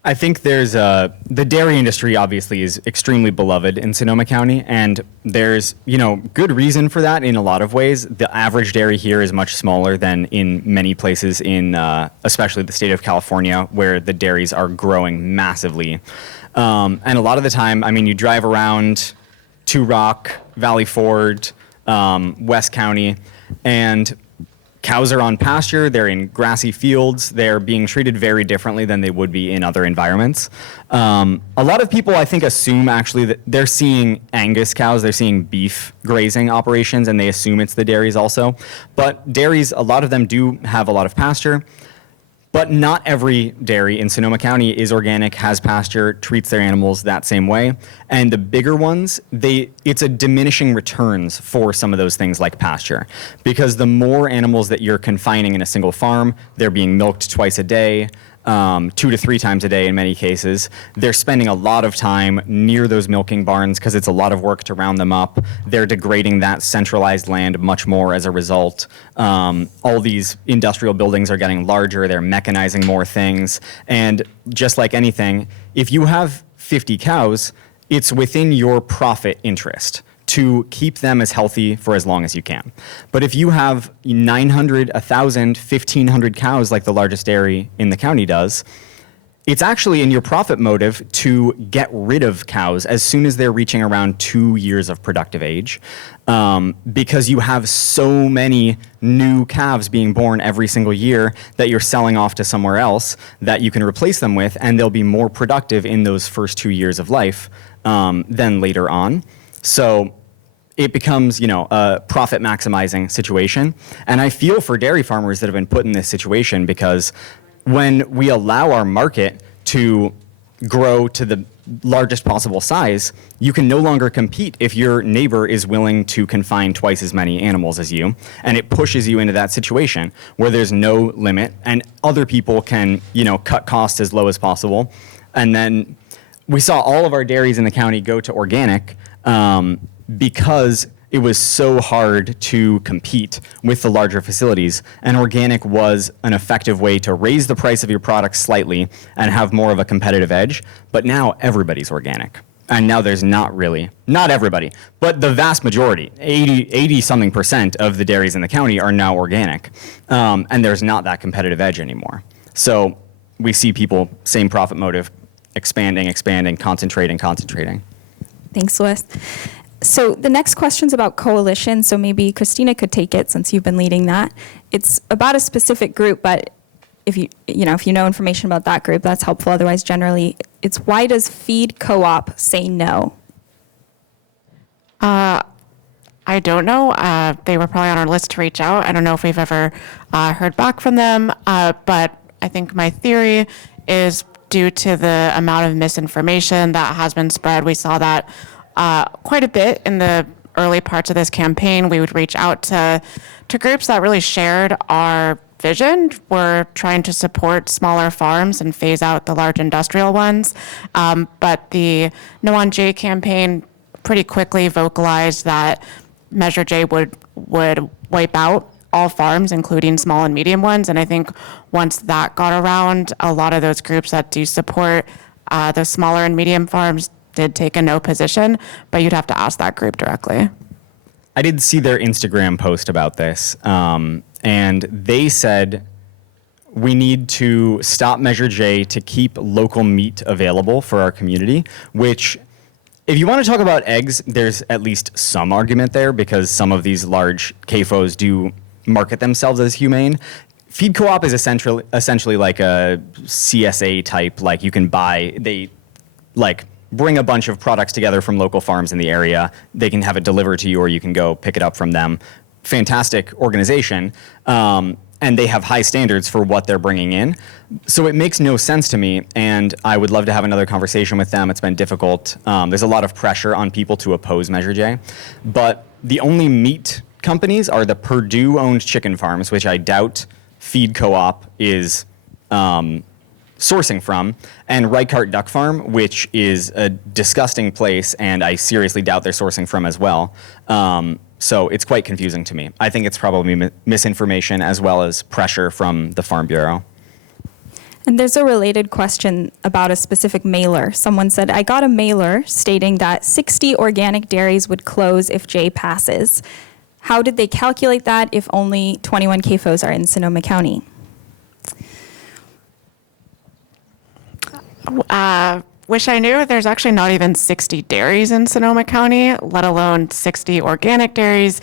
I think the dairy industry obviously is extremely beloved in Sonoma County, and there's, good reason for that in a lot of ways. The average dairy here is much smaller than in many places in, especially the state of California, where the dairies are growing massively. And a lot of the time, you drive around Two Rock, Valley Ford, West County, and cows are on pasture, they're in grassy fields, they're being treated very differently than they would be in other environments. A lot of people, I think, assume actually that they're seeing Angus cows, they're seeing beef grazing operations, and they assume it's the dairies also. But dairies, a lot of them do have a lot of pasture. But not every dairy in Sonoma County is organic, has pasture, treats their animals that same way. And the bigger ones, it's a diminishing returns for some of those things like pasture. Because the more animals that you're confining in a single farm, they're being milked twice a day, 2 to 3 times a day in many cases. They're spending a lot of time near those milking barns because it's a lot of work to round them up. They're degrading that centralized land much more as a result. All these industrial buildings are getting larger. They're mechanizing more things. And just like anything, if you have 50 cows, it's within your profit interest to keep them as healthy for as long as you can. But if you have 900, 1,000, 1,500 cows like the largest dairy in the county does, it's actually in your profit motive to get rid of cows as soon as they're reaching around 2 years of productive age, because you have so many new calves being born every single year that you're selling off to somewhere else that you can replace them with, and they'll be more productive in those first 2 years of life than later on. So it becomes, a profit maximizing situation. And I feel for dairy farmers that have been put in this situation, because when we allow our market to grow to the largest possible size, you can no longer compete if your neighbor is willing to confine twice as many animals as you. And it pushes you into that situation where there's no limit and other people can, cut costs as low as possible. And then we saw all of our dairies in the county go to organic, because it was so hard to compete with the larger facilities. And organic was an effective way to raise the price of your product slightly and have more of a competitive edge. But now everybody's organic. And now there's not everybody, but the vast majority, 80-something% of the dairies in the county are now organic. And there's not that competitive edge anymore. So we see people, same profit motive, expanding, concentrating. Thanks, Louis. So the next question's about coalition, so maybe Christina could take it since you've been leading that. It's about a specific group, but if you know information about that group, that's helpful. Otherwise, generally, it's why does Feed Co-op say no? I don't know. They were probably on our list to reach out. I don't know if we've ever heard back from them, but I think my theory is due to the amount of misinformation that has been spread. We saw that quite a bit in the early parts of this campaign. We would reach out to groups that really shared our vision. We're trying to support smaller farms and phase out the large industrial ones. But the No on J campaign pretty quickly vocalized that Measure J would wipe out all farms, including small and medium ones. And I think once that got around, a lot of those groups that do support the smaller and medium farms did take a no position, but you'd have to ask that group directly. I did see their Instagram post about this, and they said we need to stop Measure J to keep local meat available for our community, which, if you want to talk about eggs, there's at least some argument there because some of these large CAFOs do market themselves as humane. Feed co-op is essentially like a CSA type, like you can buy, they like bring a bunch of products together from local farms in the area. They can have it delivered to you or you can go pick it up from them. Fantastic organization. And they have high standards for what they're bringing in. So it makes no sense to me, and I would love to have another conversation with them. It's been difficult. There's a lot of pressure on people to oppose Measure J. But the only meat companies are the Purdue-owned chicken farms, which I doubt Feed Co-op is sourcing from, and Reichardt Duck Farm, which is a disgusting place, and I seriously doubt they're sourcing from as well. So it's quite confusing to me. I think it's probably misinformation as well as pressure from the Farm Bureau. And there's a related question about a specific mailer. Someone said, I got a mailer stating that 60 organic dairies would close if J passes. How did they calculate that if only 21 CAFOs are in Sonoma County? Wish I knew. There's actually not even 60 dairies in Sonoma County, let alone 60 organic dairies.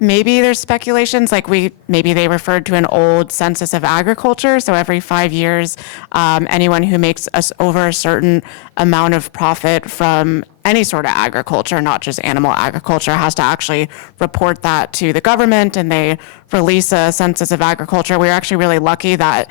Maybe there's speculations, like maybe they referred to an old census of agriculture. So every 5 years, anyone who makes us over a certain amount of profit from any sort of agriculture, not just animal agriculture, has to actually report that to the government, and they release a census of agriculture. We were actually really lucky that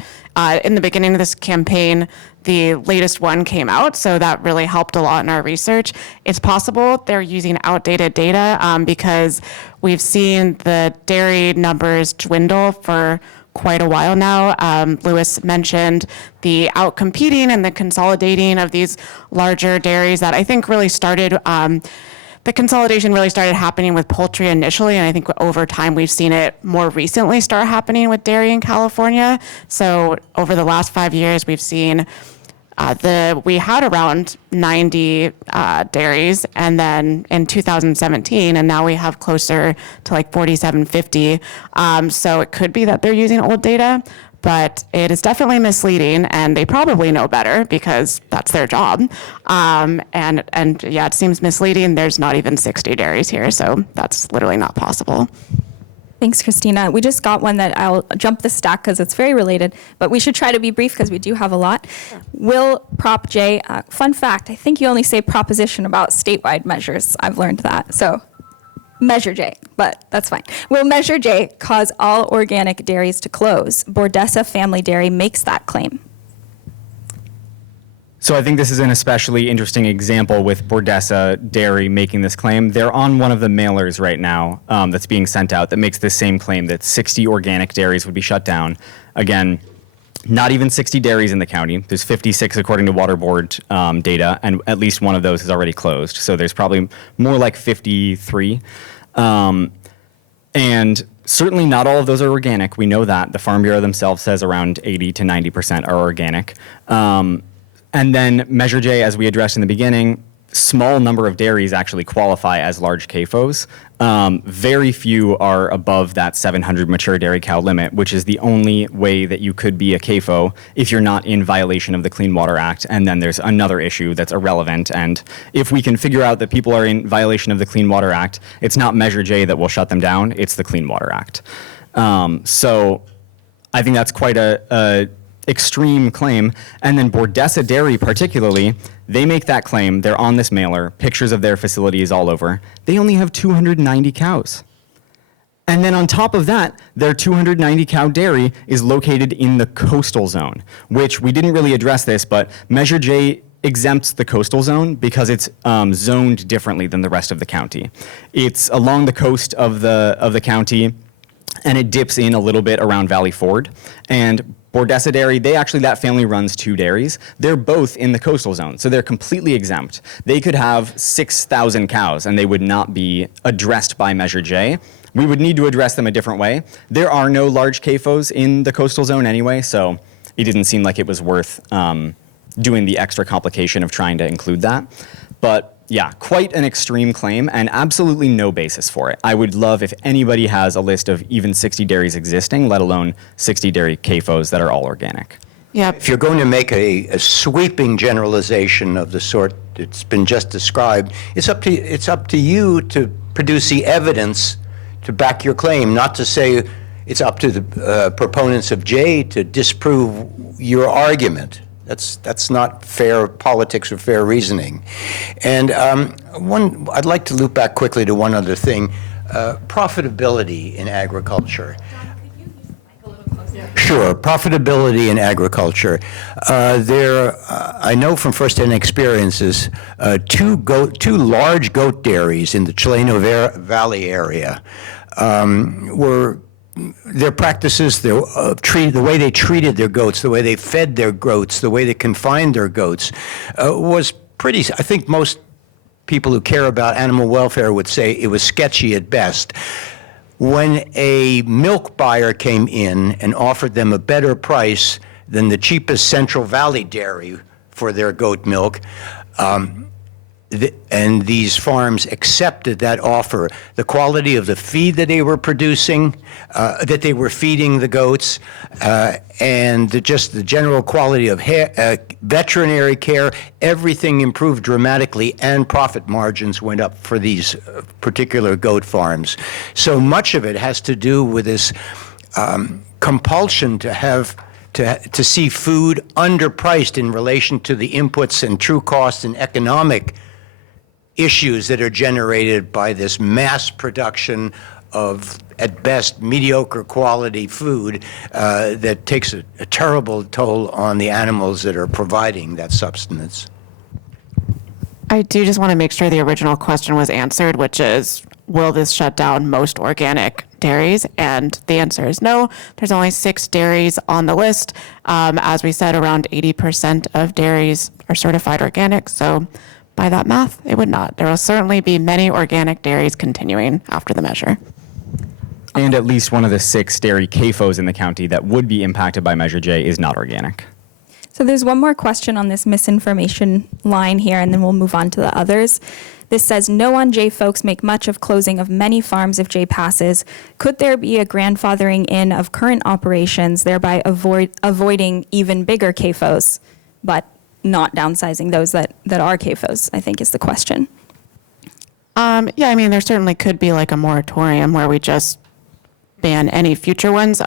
in the beginning of this campaign, the latest one came out, so that really helped a lot in our research. It's possible they're using outdated data because we've seen the dairy numbers dwindle for quite a while now. Lewis mentioned the outcompeting and the consolidating of these larger dairies that I think really started, the consolidation really started happening with poultry initially, and I think over time we've seen it more recently start happening with dairy in California. So over the last 5 years, we've seen we had around 90 dairies, and then in 2017, and now we have closer to like 47, 50. So it could be that they're using old data, but it is definitely misleading, and they probably know better because that's their job. And yeah, it seems misleading. There's not even 60 dairies here, so that's literally not possible. Thanks, Christina. We just got one that I'll jump the stack because it's very related, but we should try to be brief because we do have a lot. Sure. Will Prop J, fun fact, I think you only say proposition about statewide measures. I've learned that. So Measure J, but that's fine. Will Measure J cause all organic dairies to close? Bordessa Family Dairy makes that claim. So I think this is an especially interesting example with Bordessa Dairy making this claim. They're on one of the mailers right now that's being sent out that makes this same claim that 60 organic dairies would be shut down. Again, not even 60 dairies in the county. There's 56 according to Water Board data, and at least one of those is already closed. So there's probably more like 53. And certainly not all of those are organic. We know that. The Farm Bureau themselves says around 80 to 90% are organic. And then Measure J, as we addressed in the beginning, small number of dairies actually qualify as large CAFOs. Very few are above that 700 mature dairy cow limit, which is the only way that you could be a CAFO if you're not in violation of the Clean Water Act. And then there's another issue that's irrelevant. And if we can figure out that people are in violation of the Clean Water Act, it's not Measure J that will shut them down, it's the Clean Water Act. So I think that's quite a extreme claim. And then Bordessa Dairy particularly, they make that claim. They're on this mailer, pictures of their facilities all over. They only have 290 cows. And then on top of that, their 290 cow dairy is located in the coastal zone, which we didn't really address this, but Measure J exempts the coastal zone because it's zoned differently than the rest of the county. It's along the coast of the county, and it dips in a little bit around Valley Ford. And Bordessa Dairy, that family runs 2 dairies. They're both in the coastal zone, so they're completely exempt. They could have 6,000 cows and they would not be addressed by Measure J. We would need to address them a different way. There are no large CAFOs in the coastal zone anyway, so it didn't seem like it was worth doing the extra complication of trying to include that. But yeah, quite an extreme claim and absolutely no basis for it. I would love if anybody has a list of even 60 dairies existing, let alone 60 dairy CAFOs that are all organic. Yep. If you're going to make a sweeping generalization of the sort that's been just described, it's up to you to produce the evidence to back your claim, not to say it's up to the proponents of J to disprove your argument. That's not fair politics or fair reasoning. And I'd like to loop back quickly to one other thing, profitability in agriculture. Sure, profitability in agriculture. I know from first-hand experiences, two large goat dairies in the Chileno Valley area were their practices, the way they treated their goats, the way they fed their goats, the way they confined their goats, was pretty. I think most people who care about animal welfare would say it was sketchy at best. When a milk buyer came in and offered them a better price than the cheapest Central Valley dairy for their goat milk, and these farms accepted that offer, the quality of the feed that they were producing, that they were feeding the goats, and just the general quality of veterinary care, everything improved dramatically, and profit margins went up for these particular goat farms. So much of it has to do with this compulsion to see food underpriced in relation to the inputs and true costs and economic issues that are generated by this mass production of, at best, mediocre quality food that takes a terrible toll on the animals that are providing that substance. I do just want to make sure the original question was answered, which is, will this shut down most organic dairies? And the answer is no. There's only 6 dairies on the list. As we said, around 80% of dairies are certified organic. So by that math, it would not. There will certainly be many organic dairies continuing after the measure. And at least one of the 6 dairy CAFOs in the county that would be impacted by Measure J is not organic. So there's one more question on this misinformation line here, and then we'll move on to the others. This says, no on J folks make much of closing of many farms if J passes. Could there be a grandfathering in of current operations, thereby avoiding even bigger CAFOs, but not downsizing those that are CAFOs, I think is the question. Yeah, I mean, there certainly could be like a moratorium where we just ban any future ones.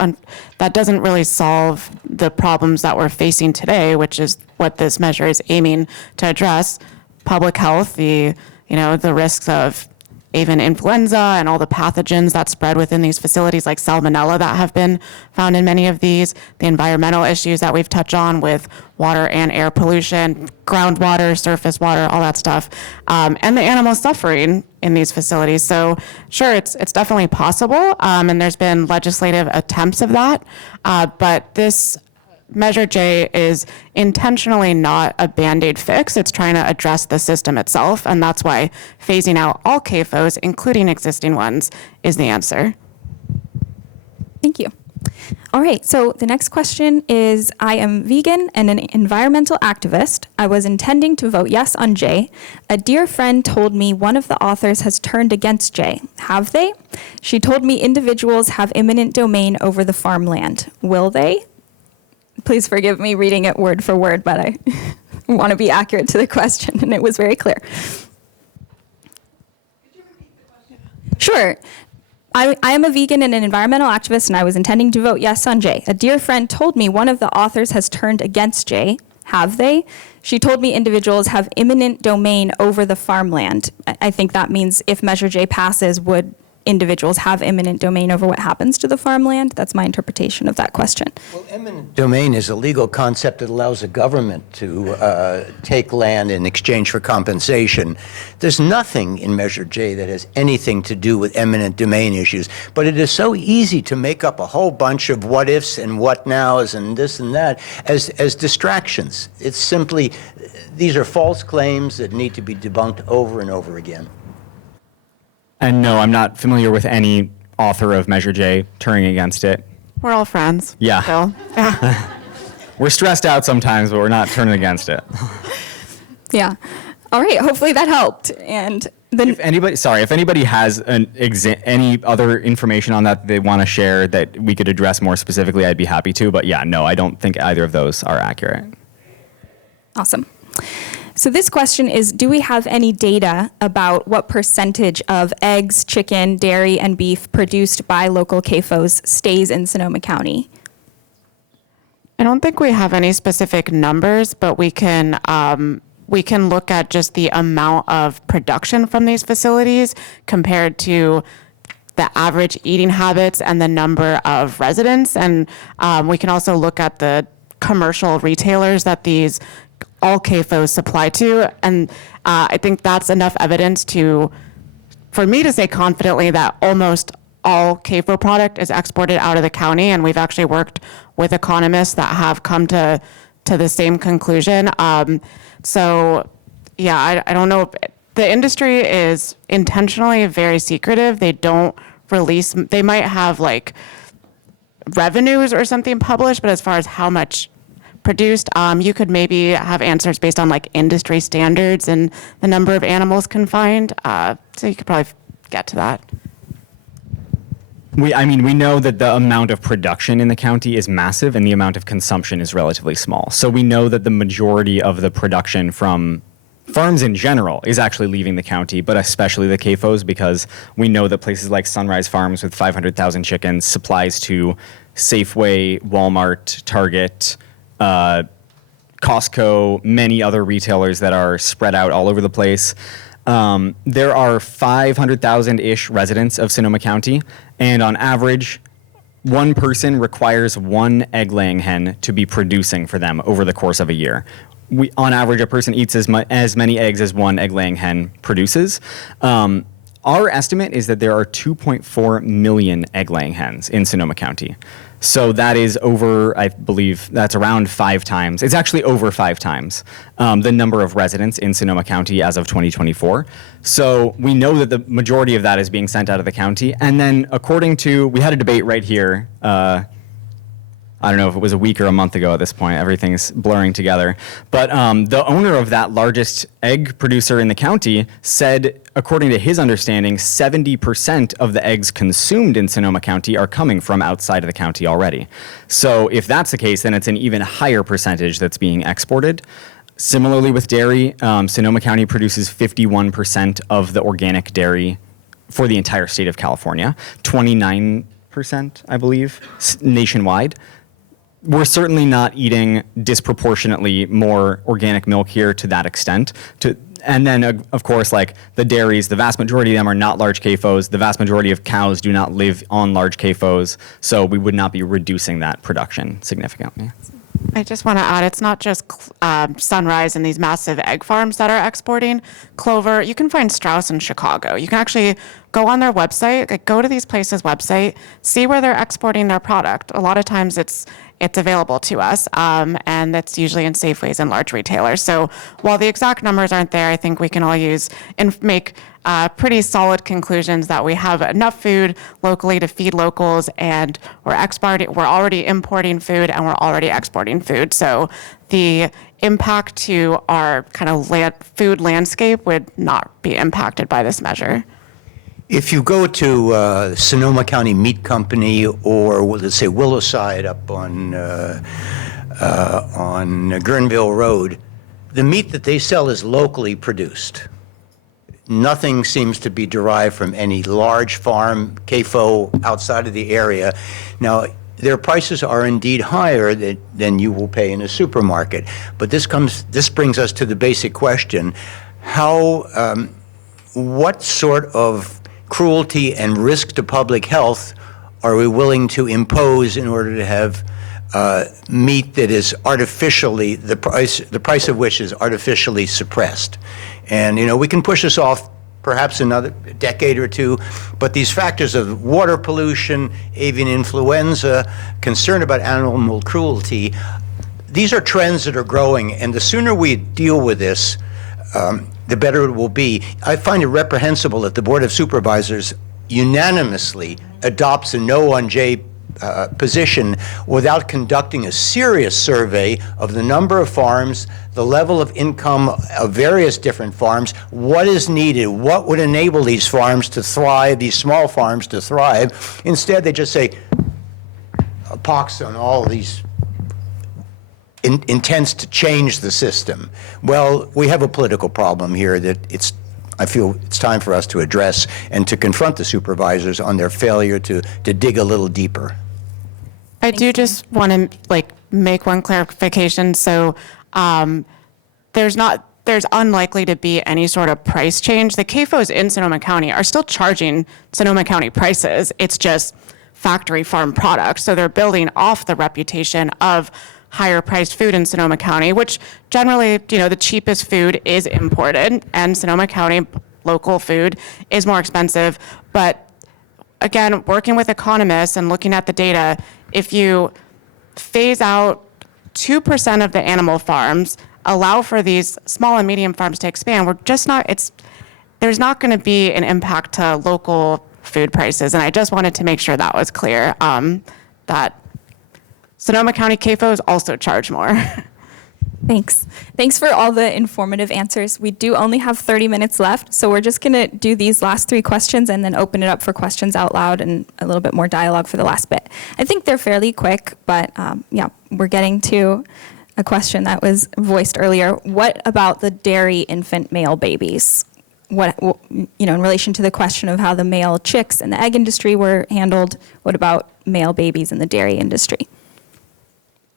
That doesn't really solve the problems that we're facing today, which is what this measure is aiming to address. Public health, the risks of avian influenza and all the pathogens that spread within these facilities, like salmonella, that have been found in many of these, the environmental issues that we've touched on with water and air pollution, groundwater, surface water, all that stuff, and the animal suffering in these facilities. So sure, it's definitely possible, and there's been legislative attempts of that, but this Measure J is intentionally not a Band-Aid fix. It's trying to address the system itself, and that's why phasing out all CAFOs, including existing ones, is the answer. Thank you. All right, so the next question is, I am vegan and an environmental activist. I was intending to vote yes on J. A dear friend told me one of the authors has turned against J. Have they? She told me individuals have eminent domain over the farmland. Will they? Please forgive me reading it word for word, but I want to be accurate to the question, and it was very clear. Sure. I am a vegan and an environmental activist, and I was intending to vote yes on J. A dear friend told me one of the authors has turned against J. Have they? She told me individuals have eminent domain over the farmland. I think that means if Measure J passes, would individuals have eminent domain over what happens to the farmland. That's my interpretation of that question. Well, eminent domain is a legal concept that allows a government to take land in exchange for compensation. There's nothing in Measure J that has anything to do with eminent domain issues, but it is so easy to make up a whole bunch of what ifs and what nows and this and that as distractions. It's simply, these are false claims that need to be debunked over and over again. And no, I'm not familiar with any author of Measure J turning against it. We're all friends. Yeah. Still. Yeah. We're stressed out sometimes, but we're not turning against it. Yeah. All right. Hopefully that helped. And then If anybody has any other information on that they want to share that we could address more specifically, I'd be happy to. But yeah, no, I don't think either of those are accurate. Awesome. So this question is, do we have any data about what percentage of eggs, chicken, dairy, and beef produced by local CAFOs stays in Sonoma County? I don't think we have any specific numbers, but we can look at just the amount of production from these facilities compared to the average eating habits and the number of residents. And we can also look at the commercial retailers that these all CAFOs supply to. And I think that's enough evidence for me to say confidently that almost all CAFO product is exported out of the county. And we've actually worked with economists that have come to the same conclusion. So yeah, I don't know if the industry is intentionally very secretive. They don't release, they might have like revenues or something published, but as far as how much produced, you could maybe have answers based on like industry standards and the number of animals confined. So you could probably get to that. We know that the amount of production in the county is massive and the amount of consumption is relatively small. So we know that the majority of the production from farms in general is actually leaving the county, but especially the CAFOs, because we know that places like Sunrise Farms with 500,000 chickens supplies to Safeway, Walmart, Target, Costco, many other retailers that are spread out all over the place. There are 500,000-ish residents of Sonoma County, and on average, one person requires one egg-laying hen to be producing for them over the course of a year. On average, a person eats as many eggs as one egg-laying hen produces. Our estimate is that there are 2.4 million egg-laying hens in Sonoma County. So that is over, I believe, that's around 5 times. It's actually over 5 times the number of residents in Sonoma County as of 2024. So we know that the majority of that is being sent out of the county. And then we had a debate right here, I don't know if it was a week or a month ago at this point, everything's blurring together. But the owner of that largest egg producer in the county said, according to his understanding, 70% of the eggs consumed in Sonoma County are coming from outside of the county already. So if that's the case, then it's an even higher percentage that's being exported. Similarly with dairy, Sonoma County produces 51% of the organic dairy for the entire state of California, 29%, I believe, nationwide. We're certainly not eating disproportionately more organic milk here to that extent. And then, of course, like the dairies, the vast majority of them are not large CAFOs. The vast majority of cows do not live on large CAFOs, so we would not be reducing that production significantly. I just want to add, it's not just Sunrise and these massive egg farms that are exporting Clover. You can find Strauss in Chicago. You can actually go on their website, like go to these places' website, see where they're exporting their product. A lot of times it's available to us, and that's usually in Safeways and large retailers. So while the exact numbers aren't there, I think we can all use and make pretty solid conclusions that we have enough food locally to feed locals, and we're already importing food and we're already exporting food. So the impact to our kind of food landscape would not be impacted by this measure. If you go to Sonoma County Meat Company or let's say Willowside up on Guerneville Road, the meat that they sell is locally produced. Nothing seems to be derived from any large farm, CAFO, outside of the area. Now, their prices are indeed higher than you will pay in a supermarket. But this brings us to the basic question: what sort of cruelty and risk to public health are we willing to impose in order to have meat that is artificially, the price of which is artificially suppressed? And, we can push this off perhaps another decade or two, but these factors of water pollution, avian influenza, concern about animal cruelty, these are trends that are growing, and the sooner we deal with this, the better it will be. I find it reprehensible that the Board of Supervisors unanimously adopts a no on J position without conducting a serious survey of the number of farms, the level of income of various different farms, what is needed, what would enable these farms to thrive, these small farms to thrive. Instead, they just say, a pox on all these intends to change the system. Well, we have a political problem here that I feel it's time for us to address and to confront the supervisors on their failure to dig a little deeper. I do just want to make one clarification. So there's unlikely to be any sort of price change. The CAFOs in Sonoma County are still charging Sonoma County prices. It's just factory farm products. So they're building off the reputation of higher priced food in Sonoma County, which generally, the cheapest food is imported, and Sonoma County local food is more expensive. But again, working with economists and looking at the data, if you phase out 2% of the animal farms, allow for these small and medium farms to expand, there's not going to be an impact to local food prices. And I just wanted to make sure that was clear, that Sonoma County CAFOs also charge more. Thanks. Thanks for all the informative answers. We do only have 30 minutes left, so we're just going to do these last 3 questions and then open it up for questions out loud and a little bit more dialogue for the last bit. I think they're fairly quick, but we're getting to a question that was voiced earlier. What about the dairy infant male babies? In relation to the question of how the male chicks in the egg industry were handled, what about male babies in the dairy industry?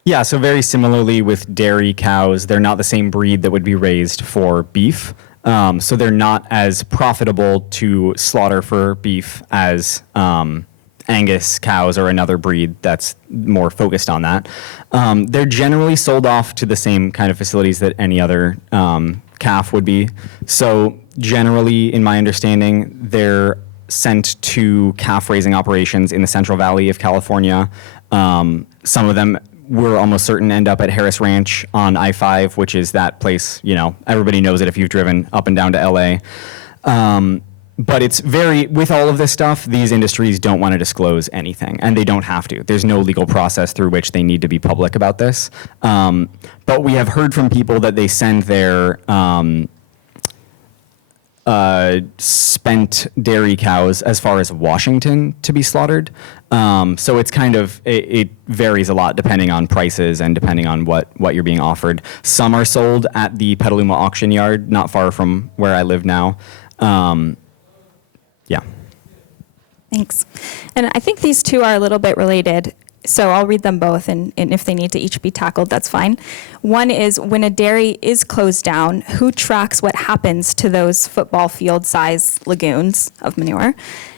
Yeah, so very similarly with dairy cows, they're not the same breed that would be raised for beef. So they're not as profitable to slaughter for beef as Angus cows or another breed that's more focused on that. They're generally sold off to the same kind of facilities that any other calf would be. So generally, in my understanding, they're sent to calf raising operations in the Central Valley of California. Some of them we're almost certain end up at Harris Ranch on I-5, which is that place, everybody knows it if you've driven up and down to LA. But it's with all of this stuff, these industries don't want to disclose anything, and they don't have to. There's no legal process through which they need to be public about this. But we have heard from people that they send their spent dairy cows as far as Washington to be slaughtered. So it's it varies a lot depending on prices and depending on what you're being offered. Some are sold at the Petaluma auction yard, not far from where I live now. Yeah. Thanks. And I think these two are a little bit related. So I'll read them both, and if they need to each be tackled, that's fine. One is, when a dairy is closed down, who tracks what happens to those football field-size lagoons of manure?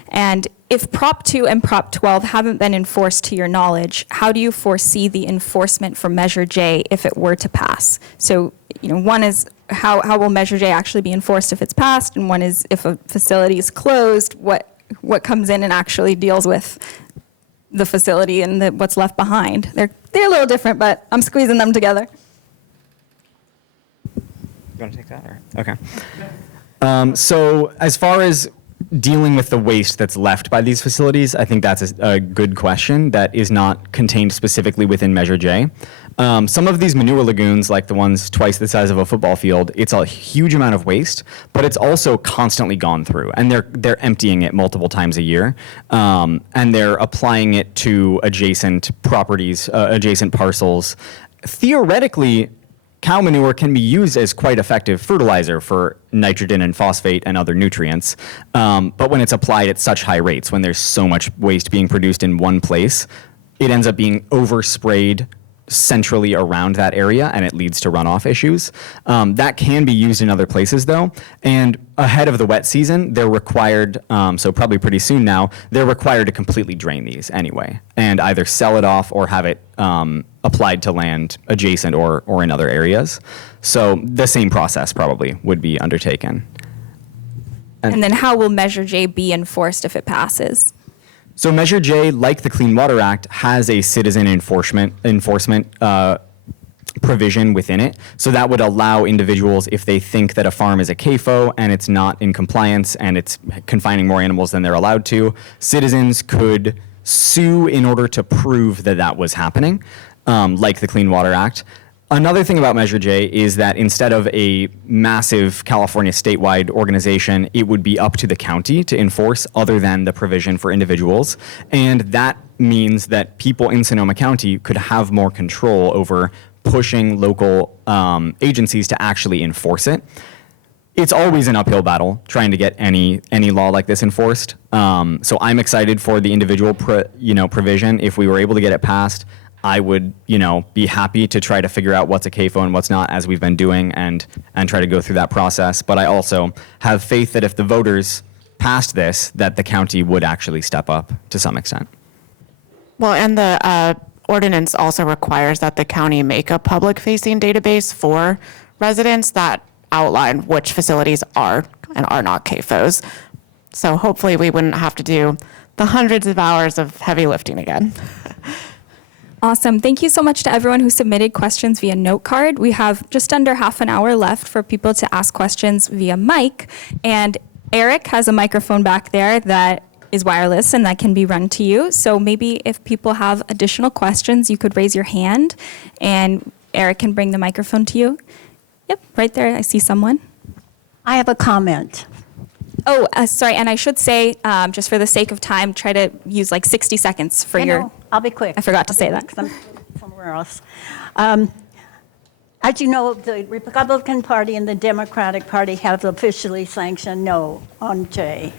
And if Prop 2 and Prop 12 haven't been enforced to your knowledge, how do you foresee the enforcement for Measure J if it were to pass? So, one is, how will Measure J actually be enforced if it's passed? And one is, if a facility is closed, what comes in and actually deals with the facility and what's left behind? They're a little different, but I'm squeezing them together. You want to take that? Okay. So as far as dealing with the waste that's left by these facilities, I think that's a good question that is not contained specifically within Measure J. Some of these manure lagoons, like the ones twice the size of a football field, it's a huge amount of waste, but it's also constantly gone through, and they're emptying it multiple times a year, and they're applying it to adjacent properties, adjacent parcels. Theoretically, cow manure can be used as quite effective fertilizer for nitrogen and phosphate and other nutrients, but when it's applied at such high rates, when there's so much waste being produced in one place, it ends up being oversprayed centrally around that area, and it leads to runoff issues. That can be used in other places, though. And ahead of the wet season, they're required, so probably pretty soon now, they're required to completely drain these anyway, and either sell it off or have it applied to land adjacent or in other areas. So the same process probably would be undertaken. And then how will Measure J be enforced if it passes? So Measure J, like the Clean Water Act, has a citizen enforcement provision within it. So that would allow individuals, if they think that a farm is a CAFO and it's not in compliance and it's confining more animals than they're allowed to, citizens could sue in order to prove that that was happening, like the Clean Water Act. Another thing about Measure J is that instead of a massive California statewide organization, it would be up to the county to enforce other than the provision for individuals. And that means that people in Sonoma County could have more control over pushing local agencies to actually enforce it. It's always an uphill battle trying to get any law like this enforced. So I'm excited for the individual provision. If we were able to get it passed, I would, be happy to try to figure out what's a CAFO and what's not, as we've been doing, and try to go through that process. But I also have faith that if the voters passed this, that the county would actually step up to some extent. Well, and the ordinance also requires that the county make a public-facing database for residents that outline which facilities are and are not CAFOs. So hopefully we wouldn't have to do the hundreds of hours of heavy lifting again. Awesome. Thank you so much to everyone who submitted questions via note card. We have just under half an hour left for people to ask questions via mic. And Eric has a microphone back there that is wireless and that can be run to you. So maybe if people have additional questions, you could raise your hand and Eric can bring the microphone to you. Yep, right there. I see someone. I have a comment. Oh, sorry. And I should say, just for the sake of time, try to use like 60 seconds for your... I'll be quick. I forgot to say that. 'Cause I'm somewhere else. As you know, the Republican Party and the Democratic Party have officially sanctioned no on J.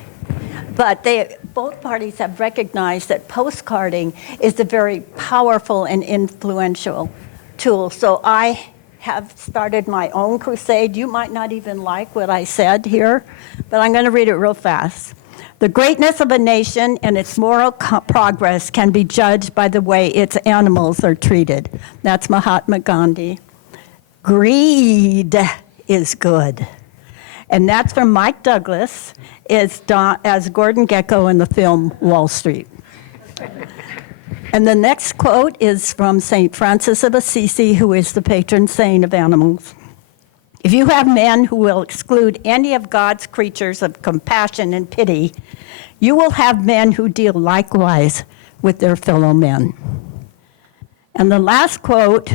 But both parties have recognized that postcarding is a very powerful and influential tool. So I have started my own crusade. You might not even like what I said here, but I'm going to read it real fast. The greatness of a nation and its moral progress can be judged by the way its animals are treated. That's Mahatma Gandhi. Greed is good. And that's from Mike Douglas as Gordon Gekko in the film Wall Street. And the next quote is from St. Francis of Assisi, who is the patron saint of animals. If you have men who will exclude any of God's creatures of compassion and pity, you will have men who deal likewise with their fellow men. And the last quote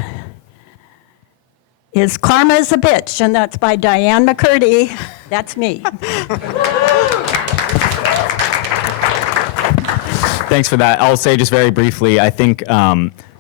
is Karma is a Bitch, and that's by Diane McCurdy. That's me. Thanks for that. I'll say just very briefly, I think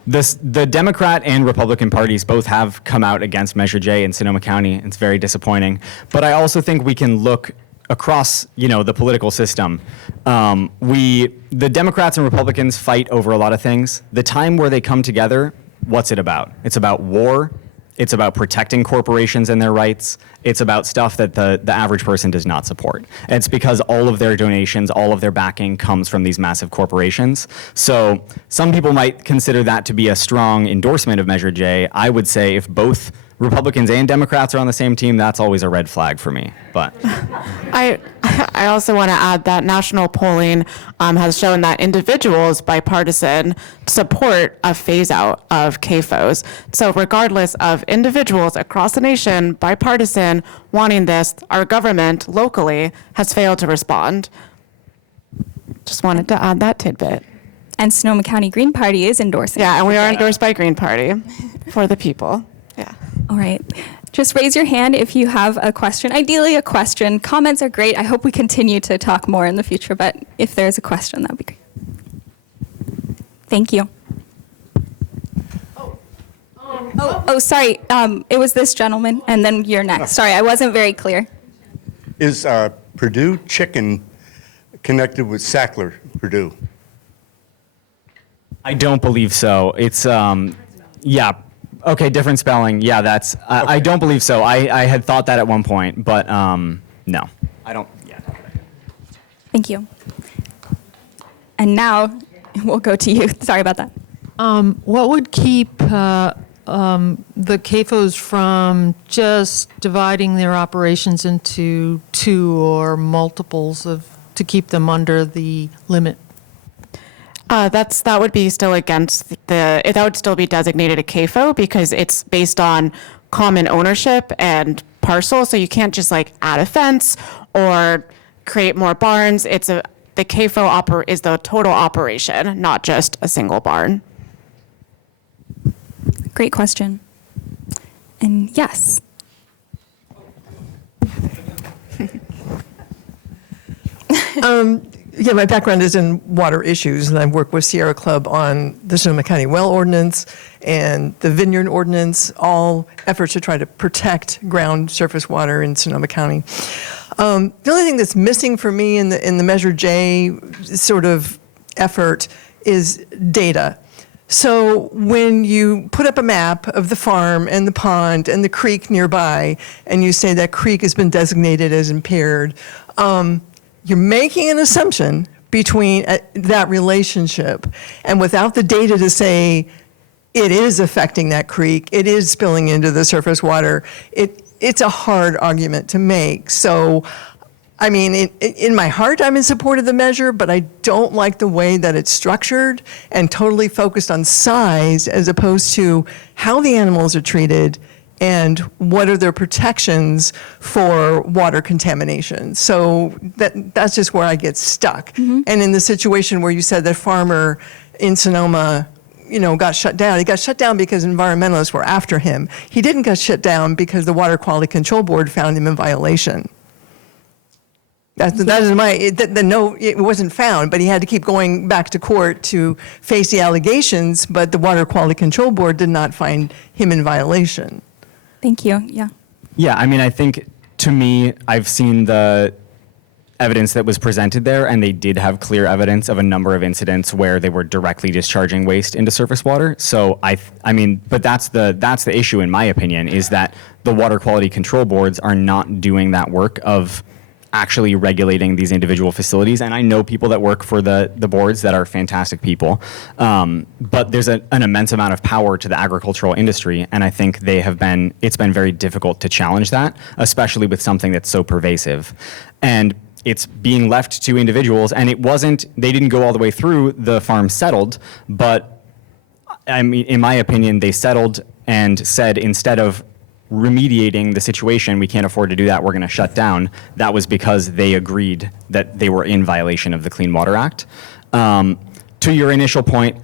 the Democrat and Republican parties both have come out against Measure J in Sonoma County. It's very disappointing. But I also think we can look across, the political system. The Democrats and Republicans fight over a lot of things. The time where they come together, what's it about? It's about war. It's about protecting corporations and their rights. It's about stuff that the average person does not support. And it's because all of their donations, all of their backing comes from these massive corporations. So some people might consider that to be a strong endorsement of Measure J. I would say if both Republicans and Democrats are on the same team, that's always a red flag for me. But I also want to add that national polling has shown that individuals, bipartisan, support a phase out of CAFOs. So regardless of individuals across the nation, bipartisan, wanting this, our government locally has failed to respond. Just wanted to add that tidbit. And Sonoma County Green Party is endorsing. Yeah, and we are endorsed by Green Party for the people. Yeah. All right. Just raise your hand if you have a question. Ideally, a question. Comments are great. I hope we continue to talk more in the future, but if there's a question, that would be great. Thank you. Sorry. It was this gentleman, and then you're next. Sorry, I wasn't very clear. Is Purdue Chicken connected with Sackler Purdue? I don't believe so. It's Yeah. Okay, different spelling. Yeah, that's. I don't believe so. I had thought that at one point, but no, I don't. Yeah. Thank you. And now we'll go to you. Sorry about that. What would keep the CAFOs from just dividing their operations into two or multiples to keep them under the limit? That would be still against that would still be designated a CAFO because it's based on common ownership and parcel. So you can't just like add a fence or create more barns. The CAFO is the total operation, not just a single barn. Great question. And yes. Yeah, my background is in water issues, and I've worked with Sierra Club on the Sonoma County Well Ordinance and the Vineyard Ordinance, all efforts to try to protect ground surface water in Sonoma County. The only thing that's missing for me in the Measure J sort of effort is data. So when you put up a map of the farm and the pond and the creek nearby, and you say that creek has been designated as impaired, you're making an assumption between that relationship, and without the data to say it is affecting that creek, it is spilling into the surface water, it's a hard argument to make. So, I mean, in my heart, I'm in support of the measure, but I don't like the way that it's structured and totally focused on size as opposed to how the animals are treated and what are their protections for water contamination. So that's just where I get stuck. Mm-hmm. And in the situation where you said that farmer in Sonoma, got shut down, he got shut down because environmentalists were after him. He didn't get shut down because the Water Quality Control Board found him in violation. That is no, it wasn't found, but he had to keep going back to court to face the allegations, but the Water Quality Control Board did not find him in violation. Thank you. Yeah. Yeah, I mean, I think to me, I've seen the evidence that was presented there, and they did have clear evidence of a number of incidents where they were directly discharging waste into surface water. So I mean, but that's the issue, in my opinion, is that the water quality control boards are not doing that work of actually regulating these individual facilities. And I know people that work for the boards that are fantastic people, but there's an immense amount of power to the agricultural industry, and I think it's been very difficult to challenge that, especially with something that's so pervasive. And it's being left to individuals, and they didn't go all the way through, the farm settled, but I mean, in my opinion, they settled and said, instead of remediating the situation, we can't afford to do that, we're going to shut down. That was because they agreed that they were in violation of the Clean Water Act. To your initial point,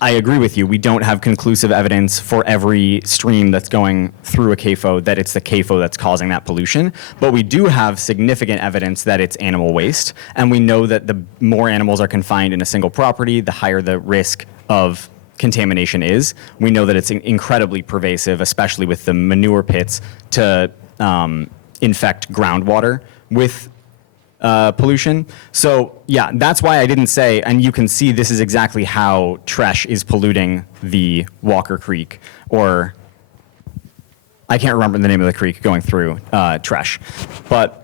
I agree with you. We don't have conclusive evidence for every stream that's going through a CAFO that it's the CAFO that's causing that pollution, but we do have significant evidence that it's animal waste, and we know that the more animals are confined in a single property, the higher the risk of contamination is. We know that it's incredibly pervasive, especially with the manure pits, to infect groundwater with pollution. So yeah, that's why I didn't say, and you can see this is exactly how Tresh is polluting the Walker Creek, or I can't remember the name of the creek going through Tresh. But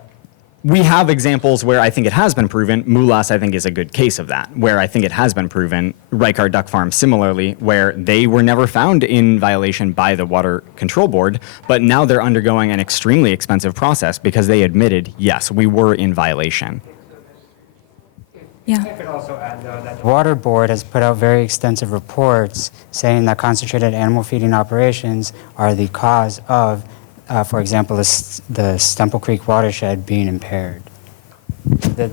we have examples where I think it has been proven. Mulas, I think, is a good case of that, where I think it has been proven. Rykar Duck Farm, similarly, where they were never found in violation by the Water Control Board, but now they're undergoing an extremely expensive process because they admitted, yes, we were in violation. Yeah. I could also add, though, that the Water Board has put out very extensive reports saying that concentrated animal feeding operations are the cause of, for example, the Stemple Creek watershed being impaired. The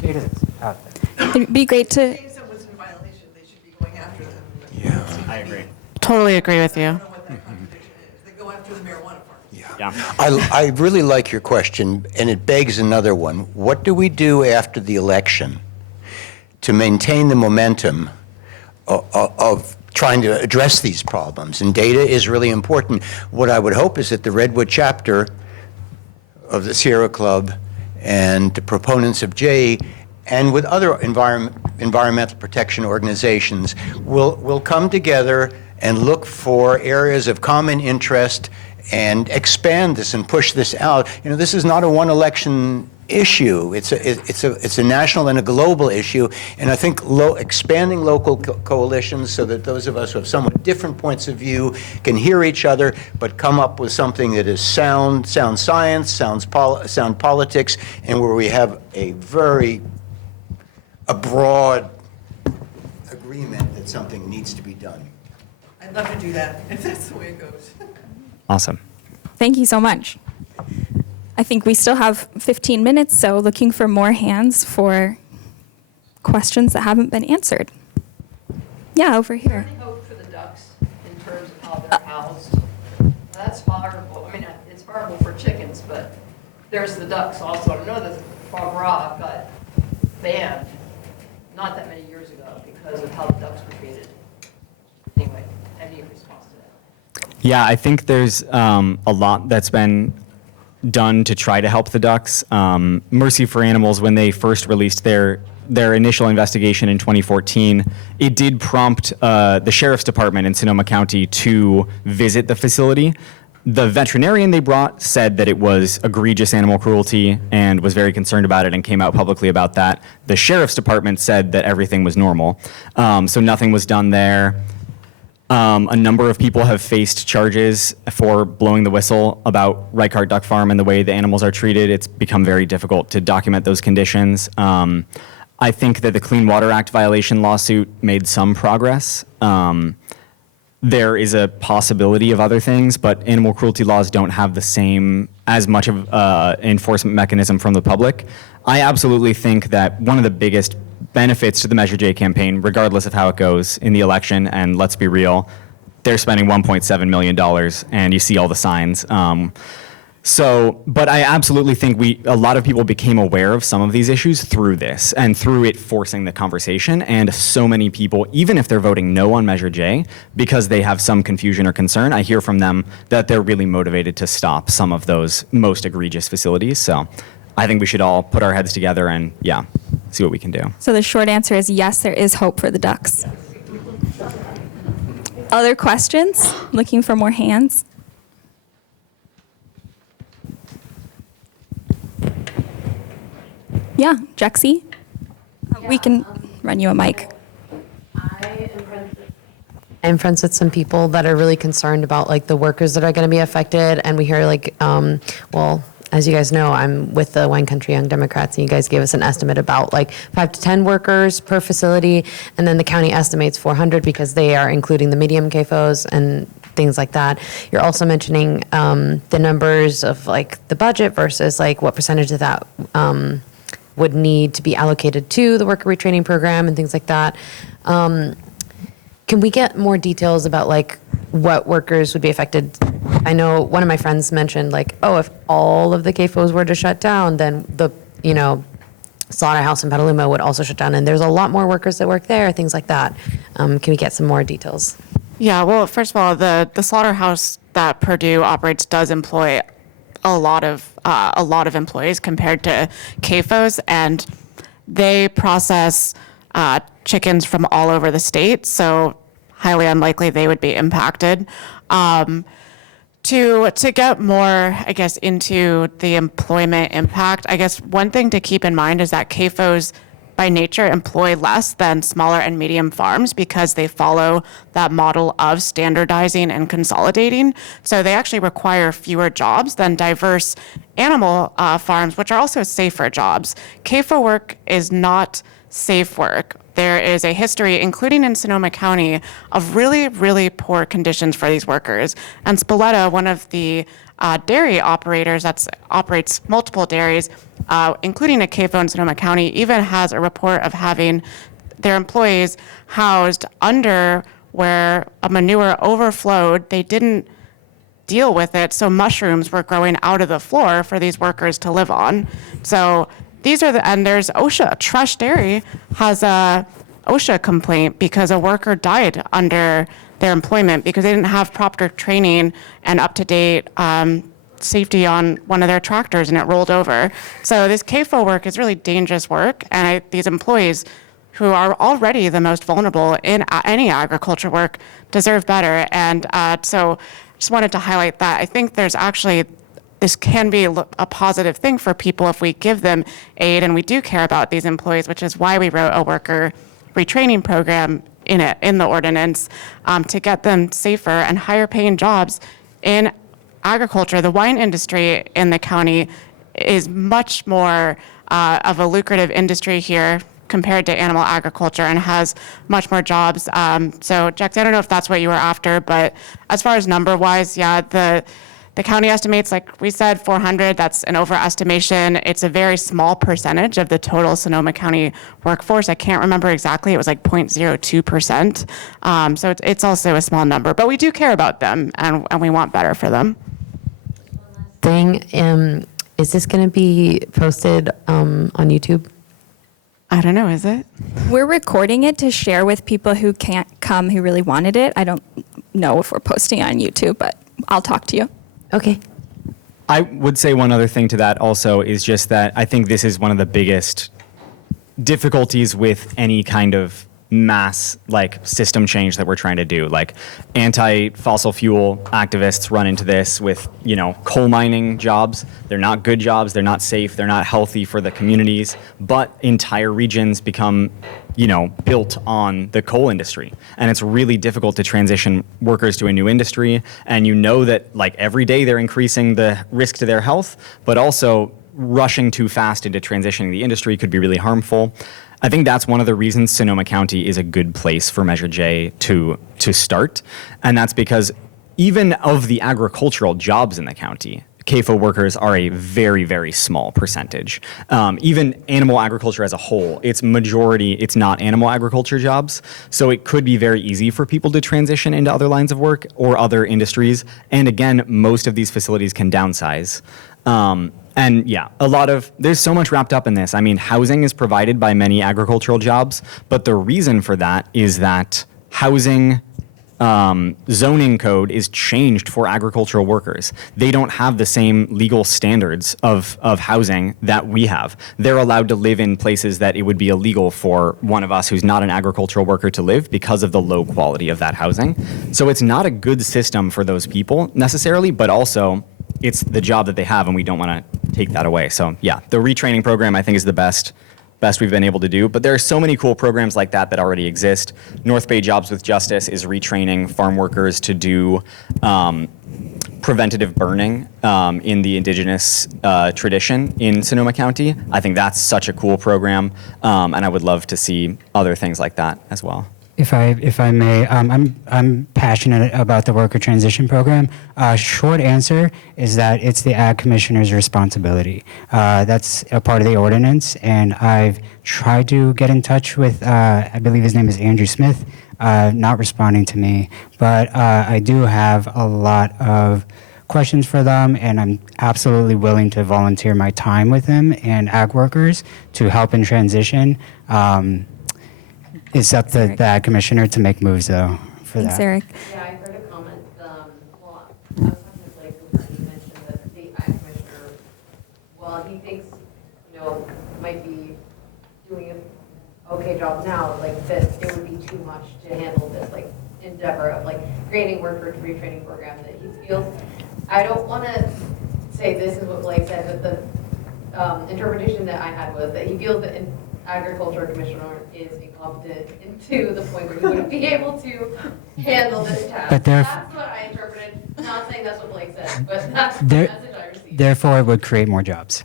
data is out there. It'd be great to. If someone's in violation, they should be going after them. Yeah, I agree. Totally agree with you. I don't know what that contradiction is. They go after the marijuana farm. Yeah. I really like your question, and it begs another one. What do we do after the election to maintain the momentum of trying to address these problems? And data is really important. What I would hope is that the Redwood chapter of the Sierra Club and the proponents of J, and with other environmental protection organizations, will come together and look for areas of common interest and expand this and push this out. This is not a one election issue. It's a national and a global issue, and I think expanding local coalitions so that those of us who have somewhat different points of view can hear each other, but come up with something that is sound science, sound politics, and where we have a broad agreement that something needs to be done. I'd love to do that, if that's the way it goes. Awesome. Thank you so much. I think we still have 15 minutes, so looking for more hands for questions that haven't been answered. Yeah, over here. Any hope for the ducks in terms of how they're housed? That's horrible. I mean, it's horrible for chickens, but there's the ducks also. I know that the foie gras got banned not that many years ago because of how the ducks were treated. Anyway, any response to that? Yeah, I think there's a lot that's been done to try to help the ducks. Mercy for Animals, when they first released their initial investigation in 2014, it did prompt the sheriff's department in Sonoma County to visit the facility. The veterinarian they brought said that it was egregious animal cruelty and was very concerned about it and came out publicly about that. The sheriff's department said that everything was normal. So nothing was done there. A number of people have faced charges for blowing the whistle about Reichardt Duck Farm and the way the animals are treated. It's become very difficult to document those conditions. I think that the Clean Water Act violation lawsuit made some progress. There is a possibility of other things, but animal cruelty laws don't have as much of enforcement mechanism from the public. I absolutely think that one of the biggest benefits to the Measure J campaign, regardless of how it goes in the election, and let's be real, they're spending $1.7 million, and you see all the signs. But I absolutely think a lot of people became aware of some of these issues through this and through it forcing the conversation. And so many people, even if they're voting no on Measure J, because they have some confusion or concern, I hear from them that they're really motivated to stop some of those most egregious facilities. So I think we should all put our heads together and, see what we can do. So the short answer is yes, there is hope for the ducks. Other questions? Looking for more hands? Yeah, Jexie? We can run you a mic. I'm friends with some people that are really concerned about like the workers that are going to be affected, and we hear like, as you guys know, I'm with the Wine Country Young Democrats, and you guys gave us an estimate about like 5 to 10 workers per facility, and then the county estimates 400 because they are including the medium CAFOs and things like that. You're also mentioning the numbers of like the budget versus like what percentage of that would need to be allocated to the worker retraining program and things like that. Can we get more details about like what workers would be affected? I know one of my friends mentioned like, if all of the CAFOs were to shut down, then the, slaughterhouse in Petaluma would also shut down, and there's a lot more workers that work there, things like that. Can we get some more details? Yeah, well, first of all, the slaughterhouse that Purdue operates does employ a lot of employees compared to CAFOs, and they process chickens from all over the state, so highly unlikely they would be impacted. To get more, I guess, into the employment impact, I guess one thing to keep in mind is that CAFOs by nature employ less than smaller and medium farms because they follow that model of standardizing and consolidating. So they actually require fewer jobs than diverse animal farms, which are also safer jobs. CAFO work is not safe work. There is a history, including in Sonoma County, of really, really poor conditions for these workers. And Spoletta, one of the dairy operators that operates multiple dairies, including a CAFO in Sonoma County, even has a report of having their employees housed under where a manure overflowed. They didn't deal with it, so mushrooms were growing out of the floor for these workers to live on. So these are and there's OSHA. Trush Dairy has a OSHA complaint because a worker died under their employment because they didn't have proper training and up-to-date safety on one of their tractors, and it rolled over. So this CAFO work is really dangerous work, and these employees who are already the most vulnerable in any agriculture work deserve better. And so just wanted to highlight that. I think there's actually, this can be a positive thing for people if we give them aid, and we do care about these employees, which is why we wrote a worker retraining program in the ordinance to get them safer and higher paying jobs in agriculture. The wine industry in the county is much more of a lucrative industry here compared to animal agriculture, and has much more jobs. So, Jax, I don't know if that's what you were after, but as far as number-wise, yeah, the county estimates, like we said, 400. That's an overestimation. It's a very small percentage of the total Sonoma County workforce. I can't remember exactly. It was like 0.02%. So it's also a small number, but we do care about them, and we want better for them. Thing, is this going to be posted on YouTube? I don't know, is it? We're recording it to share with people who can't come who really wanted it. I don't know if we're posting it on YouTube, but I'll talk to you. Okay. I would say one other thing to that also is just that I think this is one of the biggest difficulties with any kind of mass system change that we're trying to do. Like anti-fossil fuel activists run into this with, coal mining jobs. They're not good jobs, they're not safe, they're not healthy for the communities, but entire regions become, built on the coal industry. And it's really difficult to transition workers to a new industry. And that every day they're increasing the risk to their health, but also rushing too fast into transitioning the industry could be really harmful. I think that's one of the reasons Sonoma County is a good place for Measure J to start. And that's because even of the agricultural jobs in the county, CAFO workers are a very, very small percentage. Even animal agriculture as a whole, it's not animal agriculture jobs. So it could be very easy for people to transition into other lines of work or other industries. And again, most of these facilities can downsize. And yeah, there's so much wrapped up in this. I mean, housing is provided by many agricultural jobs, but the reason for that is that housing zoning code is changed for agricultural workers. They don't have the same legal standards of housing that we have. They're allowed to live in places that it would be illegal for one of us who's not an agricultural worker to live because of the low quality of that housing. So it's not a good system for those people necessarily, but also it's the job that they have, and we don't want to take that away. So yeah, the retraining program I think is the best we've been able to do. But there are so many cool programs like that already exist. North Bay Jobs with Justice is retraining farm workers to do preventative burning in the indigenous tradition in Sonoma County. I think that's such a cool program, and I would love to see other things like that as well. If I may, I'm passionate about the worker transition program. Short answer is that it's the ag commissioner's responsibility. That's a part of the ordinance, and I've tried to get in touch with, I believe his name is Andrew Smith, not responding to me, but I do have a lot of questions for them, and I'm absolutely willing to volunteer my time with them and ag workers to help in transition. It's up to the ag commissioner to make moves, though, for Thanks, that. Eric. Yeah, I heard a comment. I was talking with Blake before he mentioned that the ag commissioner, while he thinks, might be doing an okay job now, that it would be too much to handle this, endeavor of, creating worker retraining program that he feels. I don't want to say this is what Blake said, but the interpretation that I had was that he feels that an agriculture commissioner is incompetent to the point where he wouldn't be able to handle this task. But That's what I interpreted. Not saying that's what Blake said, but that's the message I received. Therefore, it would create more jobs.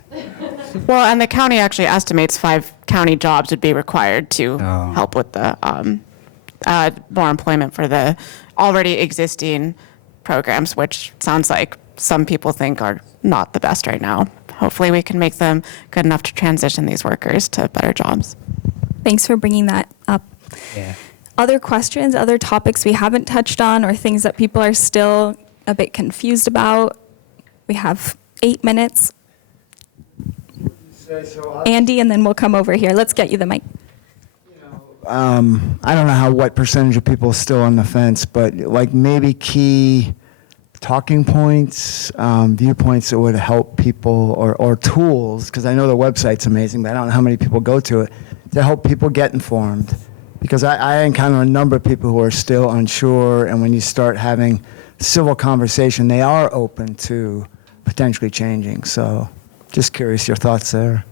Well, and the county actually estimates 5 county jobs would be required to help with the more employment for the already existing programs, which sounds like some people think are not the best right now. Hopefully we can make them good enough to transition these workers to better jobs. Thanks for bringing that up. Yeah. Other questions, other topics we haven't touched on, or things that people are still a bit confused about? We have 8 minutes. Andy, and then we'll come over here. Let's get you the mic. I don't know what percentage of people are still on the fence, but maybe key talking points, viewpoints that would help people, or tools, because I know the website's amazing, but I don't know how many people go to it, to help people get informed. Because I encounter a number of people who are still unsure, and when you start having civil conversation, they are open to potentially changing. So just curious your thoughts there.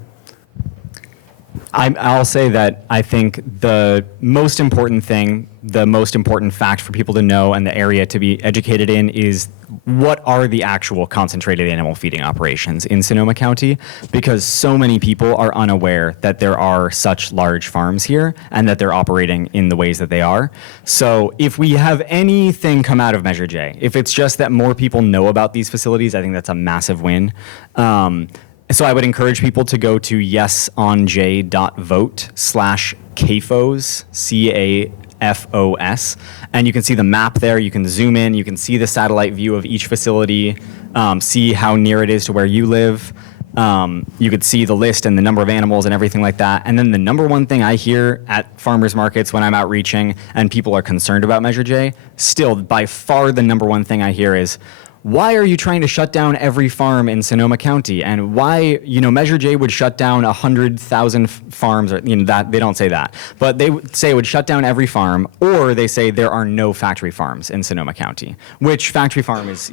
I'll say that I think the most important thing, the most important fact for people to know and the area to be educated in is what are the actual concentrated animal feeding operations in Sonoma County, because so many people are unaware that there are such large farms here and that they're operating in the ways that they are. So if we have anything come out of Measure J, if it's just that more people know about these facilities, I think that's a massive win. So I would encourage people to go to yesonj.vote/CAFOS, CAFOS, and you can see the map there. You can zoom in. You can see the satellite view of each facility, see how near it is to where you live. You could see the list and the number of animals and everything like that. And then the number one thing I hear at farmers markets when I'm outreaching and people are concerned about Measure J, still by far the number one thing I hear is, why are you trying to shut down every farm in Sonoma County? And why, Measure J would shut down 100,000 farms, or, that they don't say that. But they would say it would shut down every farm, or they say there are no factory farms in Sonoma County, which factory farm is,